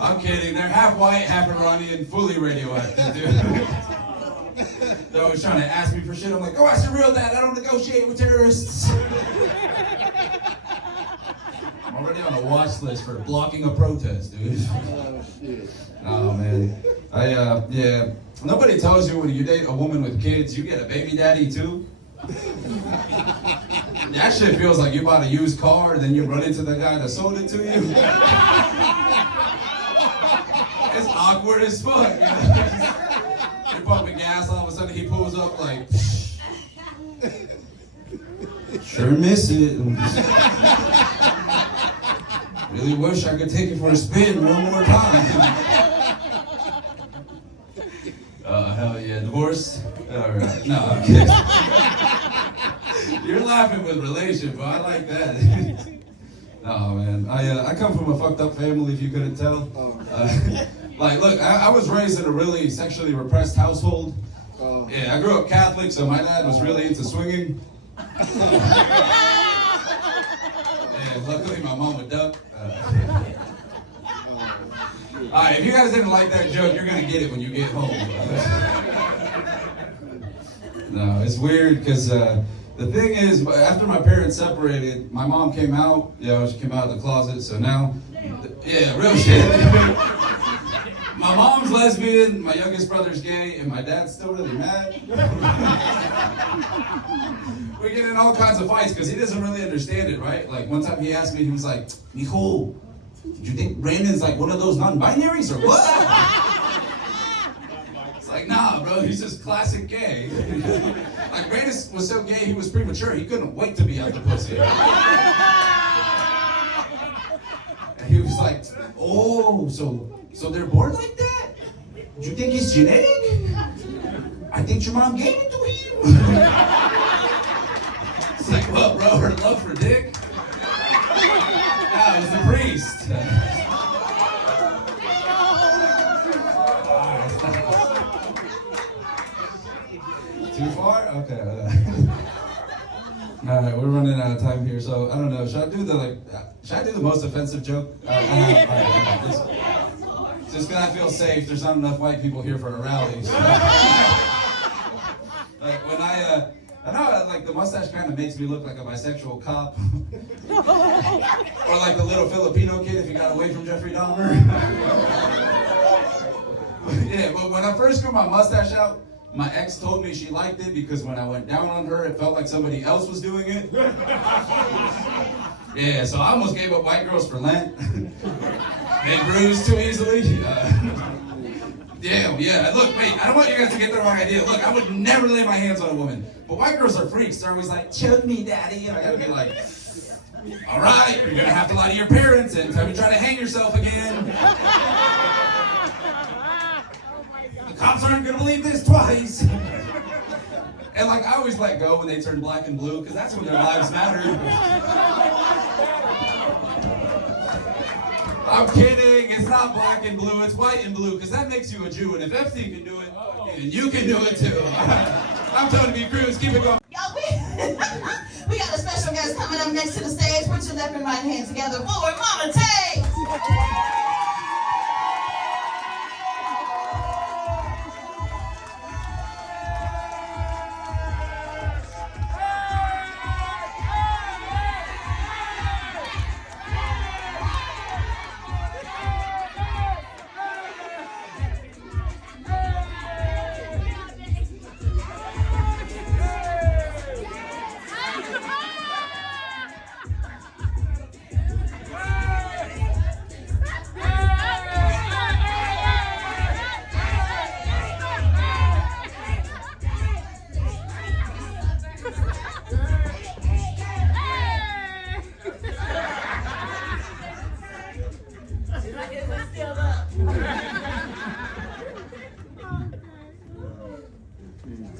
I'm kidding. They're half white, half Iranian, fully radioactive, dude. They're always trying to ask me for shit. I'm like, go ask your real dad. I don't negotiate with terrorists. I'm already on a watch list for blocking a protest, dude. Oh, shit. Oh, man. Yeah. Nobody tells you when you date a woman with kids, you get a baby daddy, too. That shit feels like you bought a used car, and then you run into the guy that sold it to you. It's awkward as fuck, You're pumping gas, all of a sudden he pulls up like, sure miss it. Really wish I could take you for a spin one more time. Hell yeah, divorce? Alright, no, I'm kidding. You're laughing with relation, but I like that. Oh man, I come from a fucked up family, if you couldn't tell. Look, I was raised in a really sexually repressed household. Yeah, I grew up Catholic, so my dad was really into swinging. Yeah, luckily my mom would duck. Alright, if you guys didn't like that joke, you're gonna get it when you get home. No, it's weird because the thing is, after my parents separated, my mom came out. She came out of the closet, so now, yeah, real shit. My mom's lesbian, my youngest brother's gay, and my dad's still really mad. We get in all kinds of fights because he doesn't really understand it, right? Like one time he asked me, he was like, Mijo, do you think Brandon's like one of those non-binaries or what? It's like, nah, bro, he's just classic gay. Like Brandon was so gay, he was premature. He couldn't wait to be out the pussy. And he was like, oh, so they're born like that? Do you think it's genetic? I think your mom gave it to him. It's like, well, bro, her love for dick? Yeah, it was the priest. Too far? Okay. All right, we're running out of time here, so I don't know. Should I do the most offensive joke? Just because I feel safe. There's not enough white people here for a rally. So. When I know like the mustache kind of makes me look like a bisexual cop, or like the little Filipino kid if he got away from Jeffrey Dahmer. Yeah, but when I first grew my mustache out, my ex told me she liked it because when I went down on her, it felt like somebody else was doing it. Yeah, so I almost gave up white girls for Lent. They bruise too easily. Yeah. Look, wait, I don't want you guys to get the wrong idea. Look, I would never lay my hands on a woman. But white girls are freaks. They're always like, choke me, daddy. And I gotta be like, all right, you're gonna have to lie to your parents and try to hang yourself again. The cops aren't gonna believe this twice. And like, I always let go when they turn black and blue, because that's when their lives matter. I'm kidding, it's not black and blue, it's white and blue, because that makes you a Jew, and if FC can do it, then you can do it too. I'm Tony B. Cruz, keep it going. Y'all, we got a special guest coming up next to the stage. Put your left and right hand together for Momma Tracy.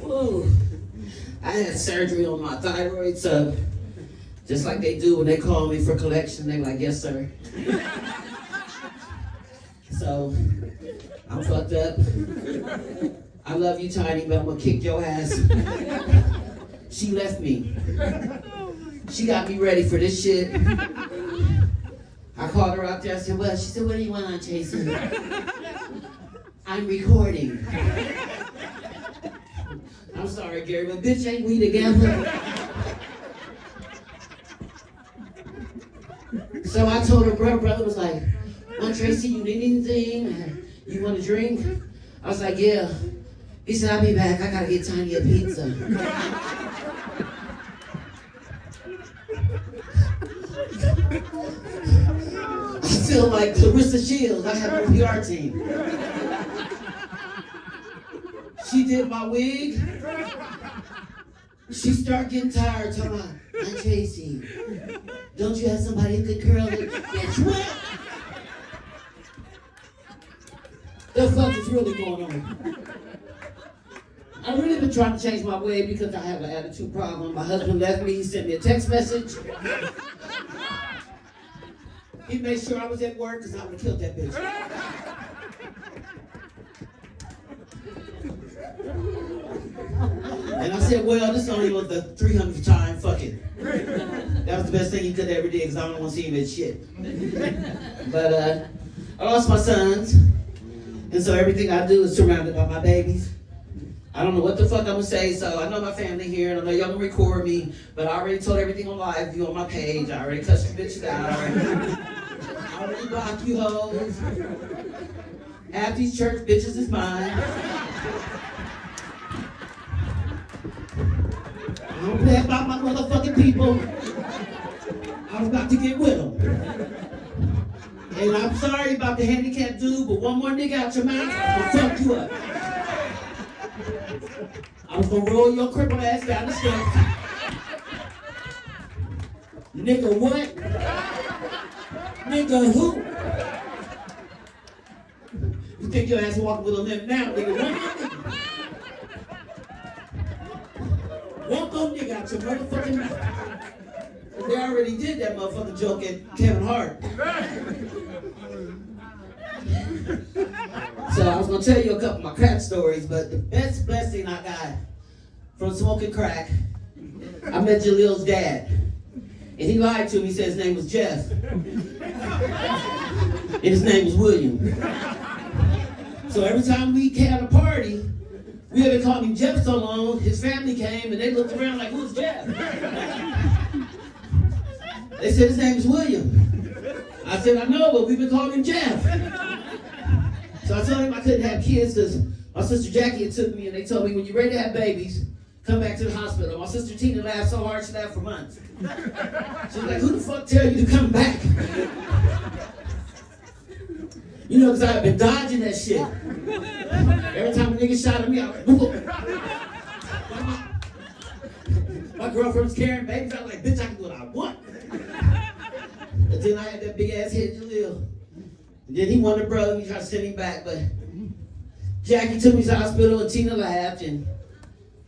Ooh, I had surgery on my thyroid, so just like they do when they call me for collection, they like, yes, sir. So, I'm fucked up. I love you, Tiny, but I'm gonna kick your ass. She left me. She got me ready for this shit. I called her out there, I said, well, she said, what do you want, Jason? I'm recording. I'm sorry, Gary, but bitch, ain't we together? So I told her brother was like, Momma Tracy, you need anything? You want a drink? I was like, yeah. He said, I'll be back. I gotta get Tiny a pizza. I feel like Clarissa Shields. I have a PR team. She did my wig. She started getting tired, talking about, Momma Tracy, don't you have somebody who could curl it? Bitch, what? The fuck is really going on? I've really been trying to change my wig because I have an attitude problem. My husband left me, he sent me a text message. He made sure I was at work because I would have killed that bitch. And I said, well, this only was the 300th time, fuck it. That was the best thing he could ever do because I don't want to see him in shit. But I lost my sons, and so everything I do is surrounded by my babies. I don't know what the fuck I'm gonna say, so I know my family here, and I know y'all gonna record me, but I already told everything on live view on my page. I already cussed you bitches out. I already blocked you hoes. Half these church bitches is mine. I don't play about my motherfucking people. I was about to get with them. And I'm sorry about the handicapped dude, but one more nigga out your mouth, I'm gonna fuck you up. I was gonna roll your crippled ass down the steps. Nigga what? Nigga who? You think your ass walking with a limp now, nigga? Walk those nigga out your motherfucking mouth. They already did that motherfucking joke at Kevin Hart. So I was gonna tell you a couple of my crack stories, but the best blessing I got from smoking crack I met Jalil's dad. And he lied to me, he said his name was Jeff. And his name was William. So every time we had a party, we had been calling him Jeff so long, his family came and they looked around like, who's Jeff? They said his name is William. I said, I know, but we've been calling him Jeff. So I told him I couldn't have kids because my sister Jackie had took me and they told me, when you're ready to have babies, come back to the hospital. My sister Tina laughed so hard she laughed for months. She was like, who the fuck tell you to come back? You know, because I've been dodging that shit. Every time a nigga shot at me, I was like, my girlfriend was carrying babies. I was like, bitch, I can do what I want. And then I had that big ass head Jalil. And then he wanted a brother, we tried to send him back, but Jackie took me to the hospital and Tina laughed, and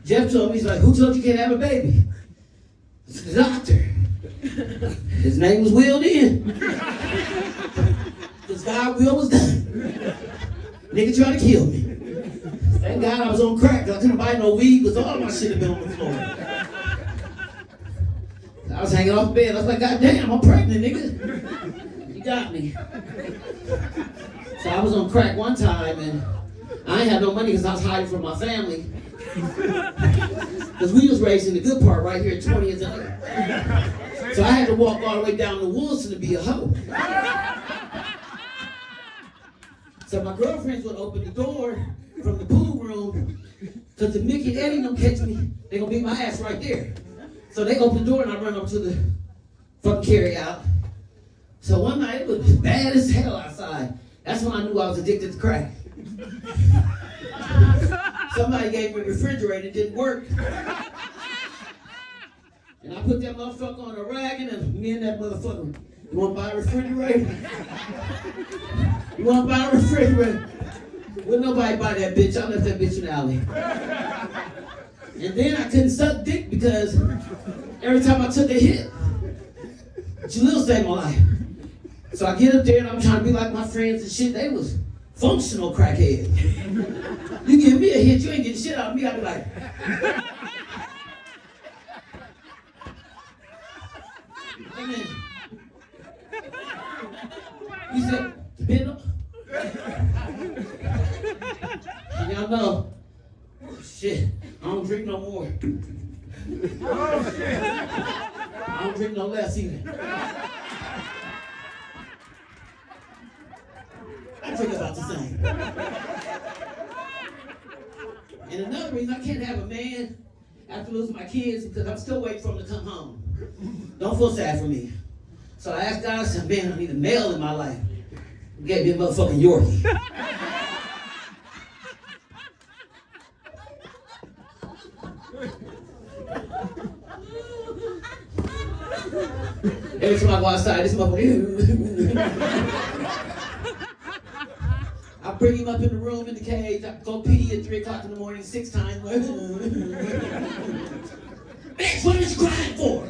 Jeff told me, he's like, who told you can't have a baby? It's the doctor. His name was Will then. Because God's will was done. Nigga tried to kill me. Thank God I was on crack, because I couldn't buy no weed, because all my shit had been on the floor. I was hanging off the bed. I was like, God damn, I'm pregnant, nigga. You got me. So I was on crack one time, and I ain't had no money because I was hiding from my family. Because we was raised in the good part right here at 20th and so I had to walk all the way down to Wilson to be a hoe. So my girlfriends would open the door from the pool room, because if Mickey and Eddie don't catch me, they gonna beat my ass right there. So they open the door and I run up to the fucking carry out. So one night it was bad as hell outside. That's when I knew I was addicted to crack. Somebody gave me a refrigerator, it didn't work. And I put that motherfucker on a rag and me and that motherfucker, you wanna buy a refrigerator? You wanna buy a refrigerator? Wouldn't nobody buy that bitch, I left that bitch in the alley. And then I couldn't suck dick because every time I took a hit, Jalil saved my life. So I get up there and I'm trying to be like my friends and shit, they was functional crackheads. You give me a hit, you ain't getting shit out of me, I'd be like, amen. You said, bend up? And y'all know, shit, I don't drink no more. Oh, shit. I don't drink no less either. I drink about the same. And another reason I can't have a man after losing my kids because I'm still waiting for him to come home. Don't feel sad for me. So I asked God, I said, man, I need a male in my life. He gave me a motherfucking Yorkie. Every time I go outside, this motherfucker. I bring him up in the room in the cage. I go pee at 3 o'clock in the morning 6 times. Bitch, what are you crying for?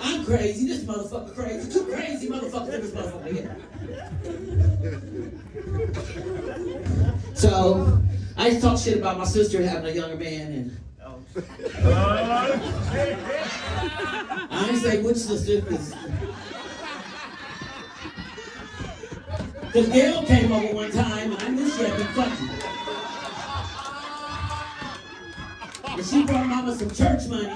I'm crazy. This motherfucker crazy. 2 crazy motherfuckers in this motherfucker here. So I used to talk shit about my sister having a younger man, and I ain't say which sister, because Gail came over one time and I knew she had been fucking. And she brought mama some church money.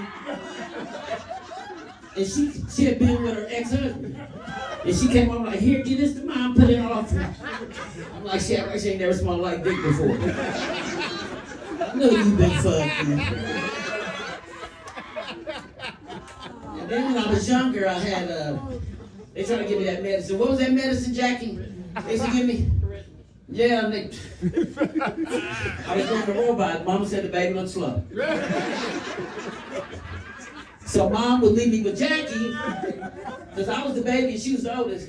And she had been with her ex-husband. And she came over like, here, give this to mom, put it off. I'm like, shit, she ain't never smelled like dick before. I know you've been fucking. And then when I was younger, I had, they tried to give me that medicine. What was that medicine, Jackie? They used to give me? Yeah, I was doing the robot. Mama said the baby looked slow. So mom would leave me with Jackie, because I was the baby and she was the oldest.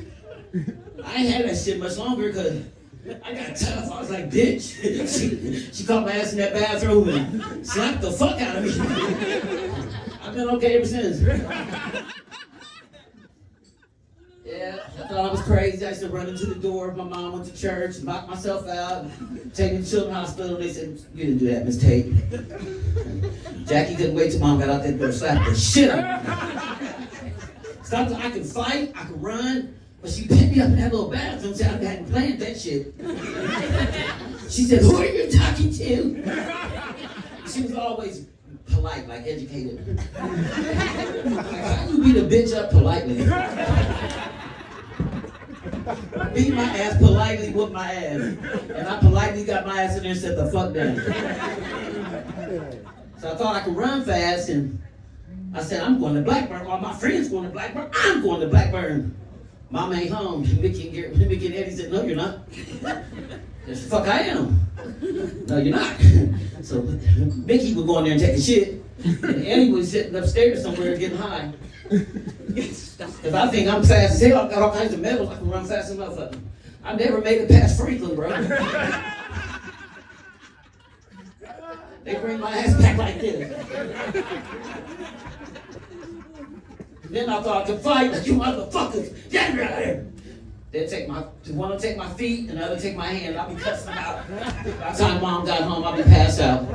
I ain't had that shit much longer because I got tough. I was like, bitch. She caught my ass in that bathroom and slapped the fuck out of me. I've been okay ever since. Yeah, Yeah, I thought I was crazy. I used to run into the door if my mom went to church, knock myself out, take me to Children's Hospital. They said, you didn't do that, Miss Tate. Jackie couldn't wait till mom got out that door, slapped the shit out of me. So I could fight, I could run, but she picked me up in that little bathroom and said I hadn't planned that shit. She said, who are you talking to? She was always polite, like educated. Like, how do you beat a bitch up politely? Beat my ass politely, whoop my ass. And I politely got my ass in there and said the fuck down. So I thought I could run fast, and I said, I'm going to Blackburn. All my friends going to Blackburn. I'm going to Blackburn. Mama ain't home. Mickey and Eddie said, no, you're not. Yes, the fuck I am. No, you're not. So Mickey would go in there and take a shit, and Eddie was sitting upstairs somewhere getting high. Because I think I'm fast as hell. I got all kinds of medals. I can run fast as a motherfucker. I never made it past Franklin, bro. They bring my ass back like this. Then I thought I could fight, but you motherfuckers, get me out of here. One will take my feet, and the other take my hand, and I'll be cussing them out. By the time mom got home, I'll be passed out.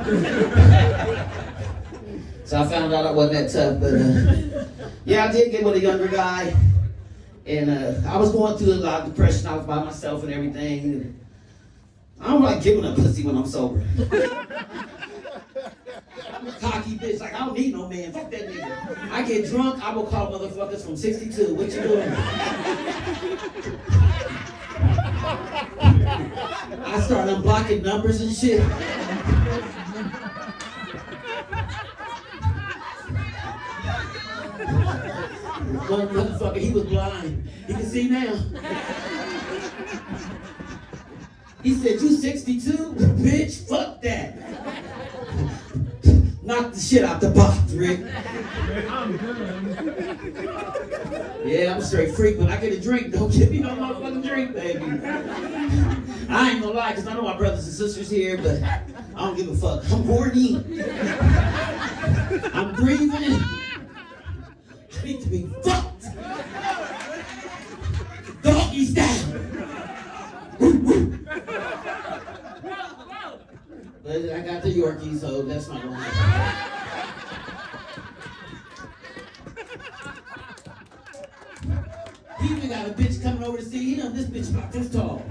So I found out I wasn't that tough, but yeah, I did get with a younger guy, and I was going through a lot of depression. I was by myself and everything. And I don't like giving a pussy when I'm sober. I'm a cocky bitch, like I don't need no man, fuck that nigga. I get drunk, I will call motherfuckers from 62, what you doing? I start unblocking numbers and shit. One motherfucker, he was blind. He can see now. He said, you 62? Bitch, fuck that. Knock the shit out the box, Rick. Yeah, I'm a straight freak. When I get a drink, don't give me no motherfucking drink, baby. I ain't gonna lie, because I know my brothers and sisters here, but I don't give a fuck. I'm horny. I'm breathing. I need to be fucked. Doggy style. But I got the Yorkie, so that's not gonna happen. He even got a bitch coming over to see him. This bitch about this tall.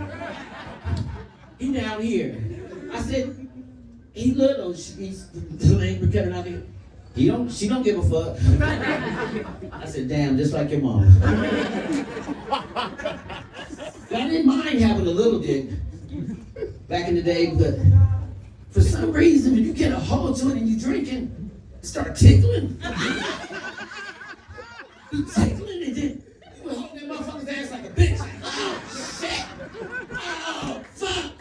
He down here. I said, he little. He's the lane we're coming out here. She don't give a fuck. I said, damn, just like your mom. I didn't mind having a little dick back in the day, but for some reason, when you get a hold to it and you drinking, it start tickling. You tickling and then you would hold that motherfucker's ass like a bitch. Oh, shit. Oh, fuck.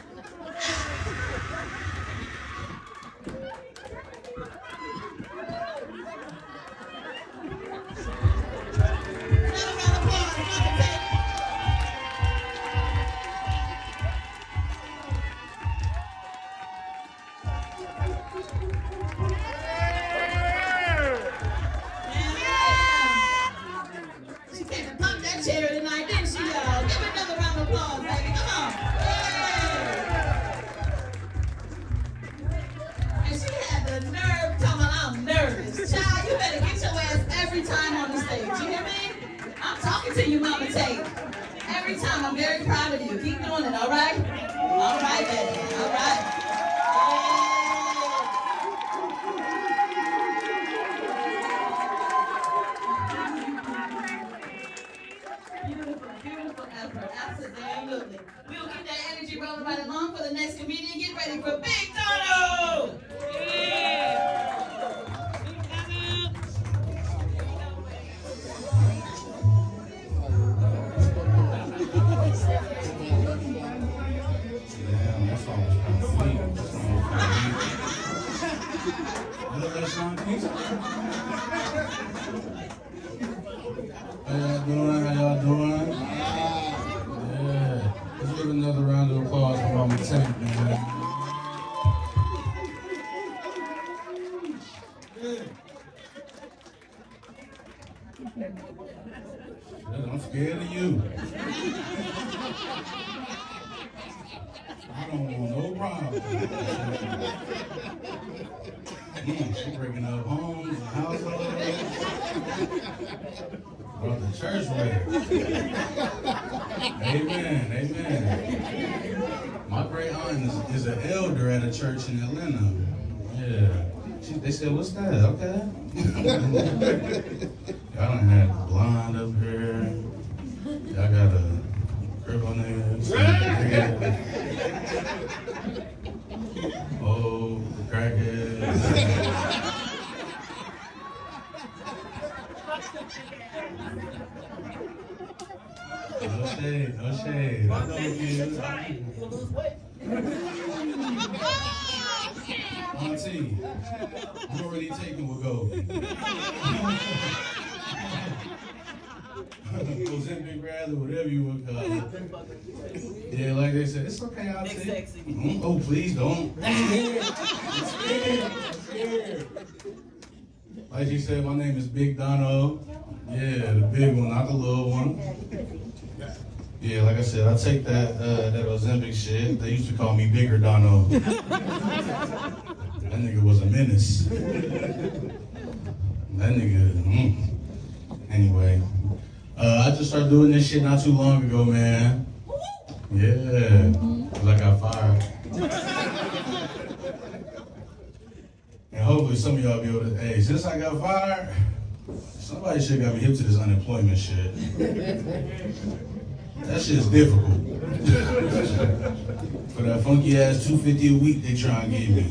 To you, Momma Tracy. Every time, I'm very proud of you. Keep doing it, all right? All right, baby. All right. Beautiful, beautiful effort. Absolutely. We'll keep that energy rolling right along for the next comedian. Get ready for Big Dono! Yeah! How y'all doing? Yeah. Let's give another round of applause for Momma Tracy, man. She breaking up homes and households. Brought the church with her. Amen, amen. My great aunt is an elder at a church in Atlanta. Yeah. They said, what's that? Okay. Y'all done had blonde up here. Y'all got a cripple nigga. Oh, crackhead. No shade, no shade. I know you. Auntie, I'm already taken with gold. Ozempic rather, whatever you would call it. Yeah, like they said, it's okay, Auntie. Oh, please don't. I'm scared. Like she said, my name is Big Dono. Yeah, the big one, not the little one. Yeah, like I said, I take that Ozempic shit. They used to call me Bigger Dono. That nigga was a menace. That nigga, Anyway, I just started doing this shit not too long ago, man. Yeah, cause I got fired. And hopefully some of y'all be able to, hey, since I got fired, somebody should got me hip to this unemployment shit. That shit's difficult. For that funky ass $250 a week they try and give me.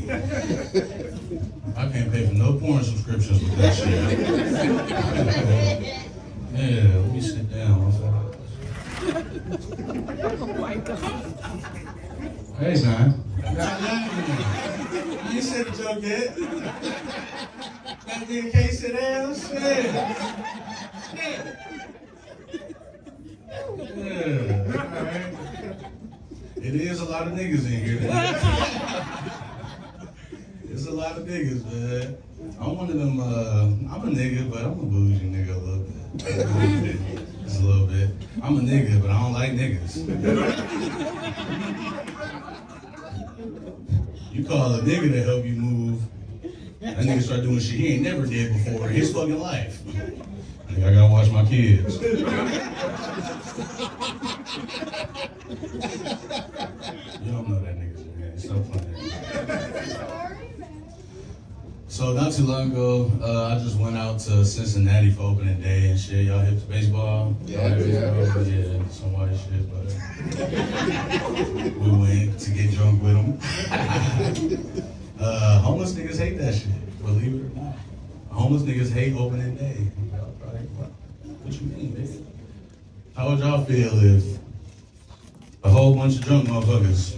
I can't pay for no porn subscriptions with that shit. Yeah, let me sit down. Oh my God. Hey, man. I ain't said a joke yet. That nigga can't sit down. Shit. Yeah, alright. It is a lot of niggas in here today. It's a lot of niggas, man. I'm one of them, I'm a nigga, but I'm a bougie nigga a little bit. Just a little bit. I'm a nigga, but I don't like niggas. You call a nigga to help you move, that nigga start doing shit he ain't never did before in his fucking life. Like, I gotta watch my kids. You don't know that nigga's man. Stop playing. So not too long ago, I just went out to Cincinnati for opening day and shit. Y'all hip to baseball? Yeah, some white shit, but we went to get drunk with them. Homeless niggas hate that shit, believe it or not. Homeless niggas hate opening day. Y'all probably, what you mean, nigga? How would y'all feel if a whole bunch of drunk motherfuckers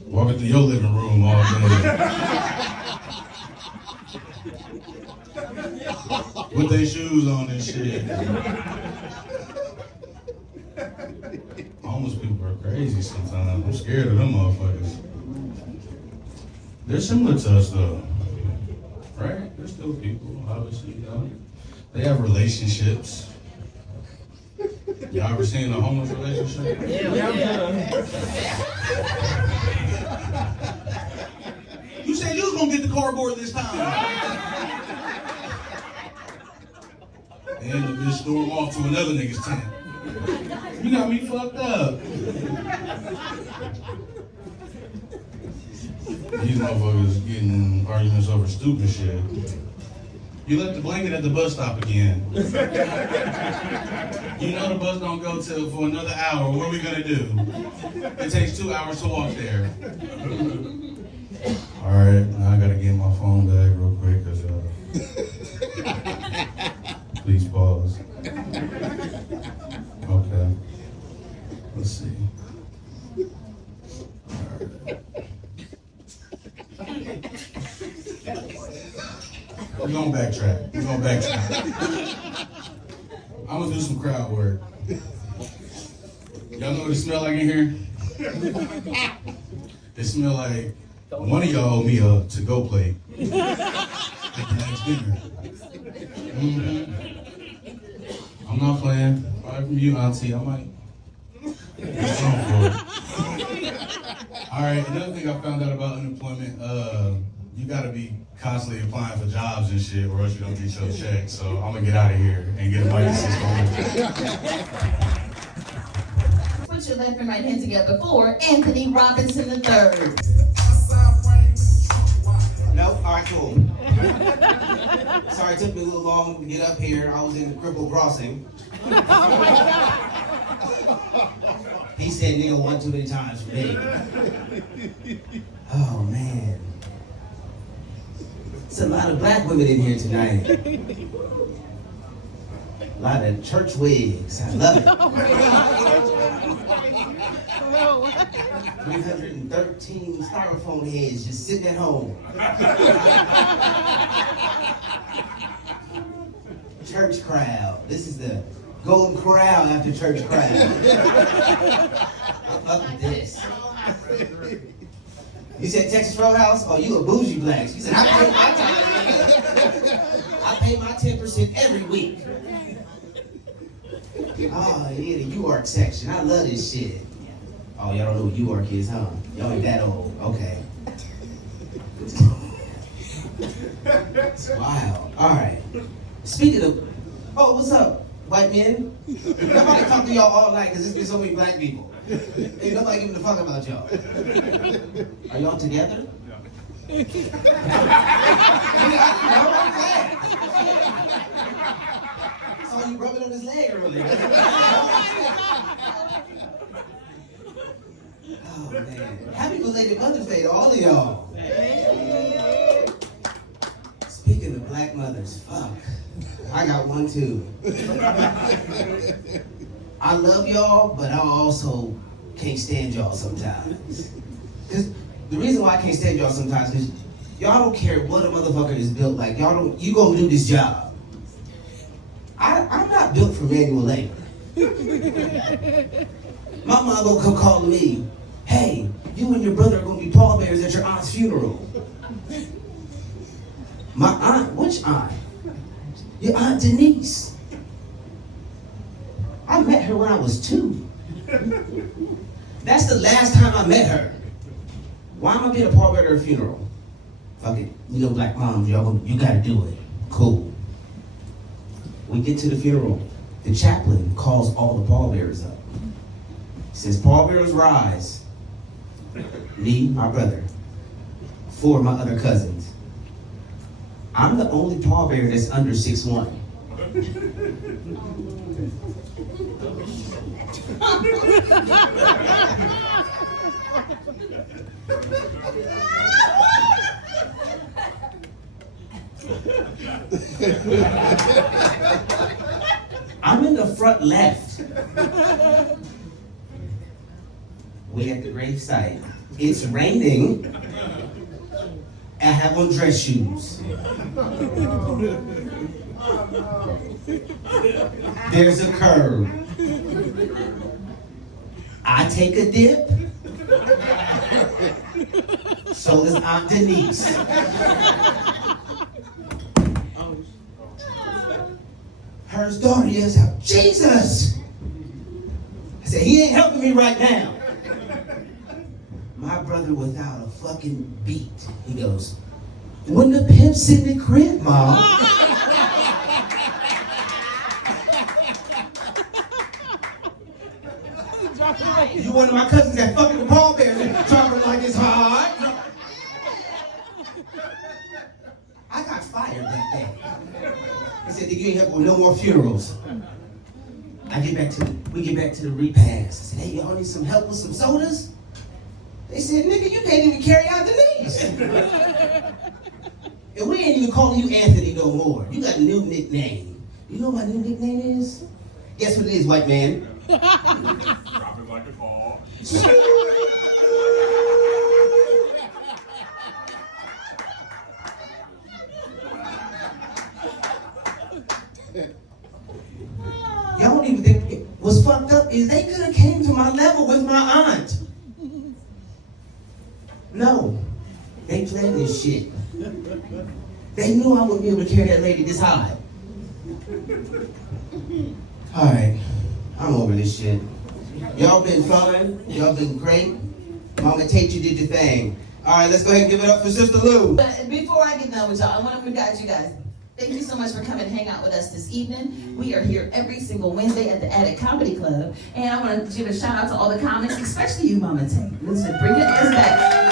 walking through your living room all day with their shoes on and shit? Homeless people are crazy sometimes. I'm scared of them motherfuckers. They're similar to us though, right? They're still people, obviously, you know. They have relationships. Y'all ever seen a homeless relationship? Yeah. You said you was gonna get the cardboard this time. And the bitch storm off to another nigga's tent. You got me fucked up. These motherfuckers getting in arguments over stupid shit. You left the blanket at the bus stop again. You know the bus don't go till for another hour. What are we gonna do? It takes 2 hours to walk there. All right, now I gotta get my phone back real quick, cause please pause. Okay. Let's see. We're gonna backtrack. I'm gonna do some crowd work. Y'all know what it smell like in here? It smell like one of y'all owe me a to-go plate at the next dinner. I'm not playing. Right from you, Auntie. I might get some for it. I All right, another thing I found out about unemployment, you gotta be constantly applying for jobs and shit, or else you don't get your check. So I'm gonna get out of here and get a mic assist. Put your left and right hand together for Anthony Robinson III. Nope, all right, cool. Sorry it took me a little long to get up here. I was in the cripple crossing. He said nigga one too many times for me. Oh man. There's a lot of black women in here tonight. A lot of church wigs. I love it. 313 styrofoam heads just sitting at home. Church crowd. This is the Golden Corral after church crowd. I fuck with this. You said Texas Roadhouse? Oh, you a bougie black. You said, I pay my 10% every week. Oh, yeah, the UARC section. I love this shit. Oh, y'all don't know what UARC is, huh? Y'all ain't that old. Okay. It's wild. All right. Speaking of, oh, what's up, white men? Nobody talk to y'all all night because there's so many black people. Ain't nobody giving a fuck about y'all. Are y'all together? No. So you rubbing on his leg earlier. Oh man. Happy belated Mother's Day to all of y'all. Speaking of black mothers, fuck. I got one too. I love y'all, but I also can't stand y'all sometimes. Cause the reason why I can't stand y'all sometimes is y'all don't care what a motherfucker is built like. You gonna do this job. I'm not built for manual labor. My mom gonna come calling me, hey, you and your brother are gonna be pallbearers at your aunt's funeral. My aunt, which aunt? Your Aunt Denise. I met her when I was 2. That's the last time I met her. Why am I being a pallbearer at her funeral? Fuck it. You know, black moms, you gotta do it. Cool. We get to the funeral. The chaplain calls all the pallbearers up. He says, pallbearers rise. Me, my brother, 4 of my other cousins. I'm the only pallbearer that's under 6'1". I'm in the front left. We at the grave site. It's raining. I have on dress shoes. There's a curve. I take a dip. So does Aunt Denise. Her daughter yells out, Jesus! I said, he ain't helping me right now. My brother without a fucking beat. He goes, when the pimp's in the crib, Mom. You one of my cousins that fucking the pallbearers and dropping like it's hard. I got fired that day. He said, you ain't helping with no more funerals. We get back to the repast. I said, hey, y'all need some help with some sodas? They said, nigga, you can't even carry out Denise. And we ain't even calling you Anthony no more. You got a new nickname. You know what my new nickname is? Guess what it is, white man? Drop it like a ball. Y'all don't even think what's fucked up is they could have came to my level with my aunt. No, they planned this shit. They knew I wouldn't be able to carry that lady this high. All right, I'm over this shit. Y'all been fun. Y'all been great. Mama Tate, you did your thing. All right, let's go ahead and give it up for Sister Lou. But before I get done with y'all, I want to guide you guys. Thank you so much for coming and hang out with us this evening. We are here every single Wednesday at the Attic Comedy Club. And I want to give a shout out to all the comics, especially you, Mama Tate. Listen, bring your ass back.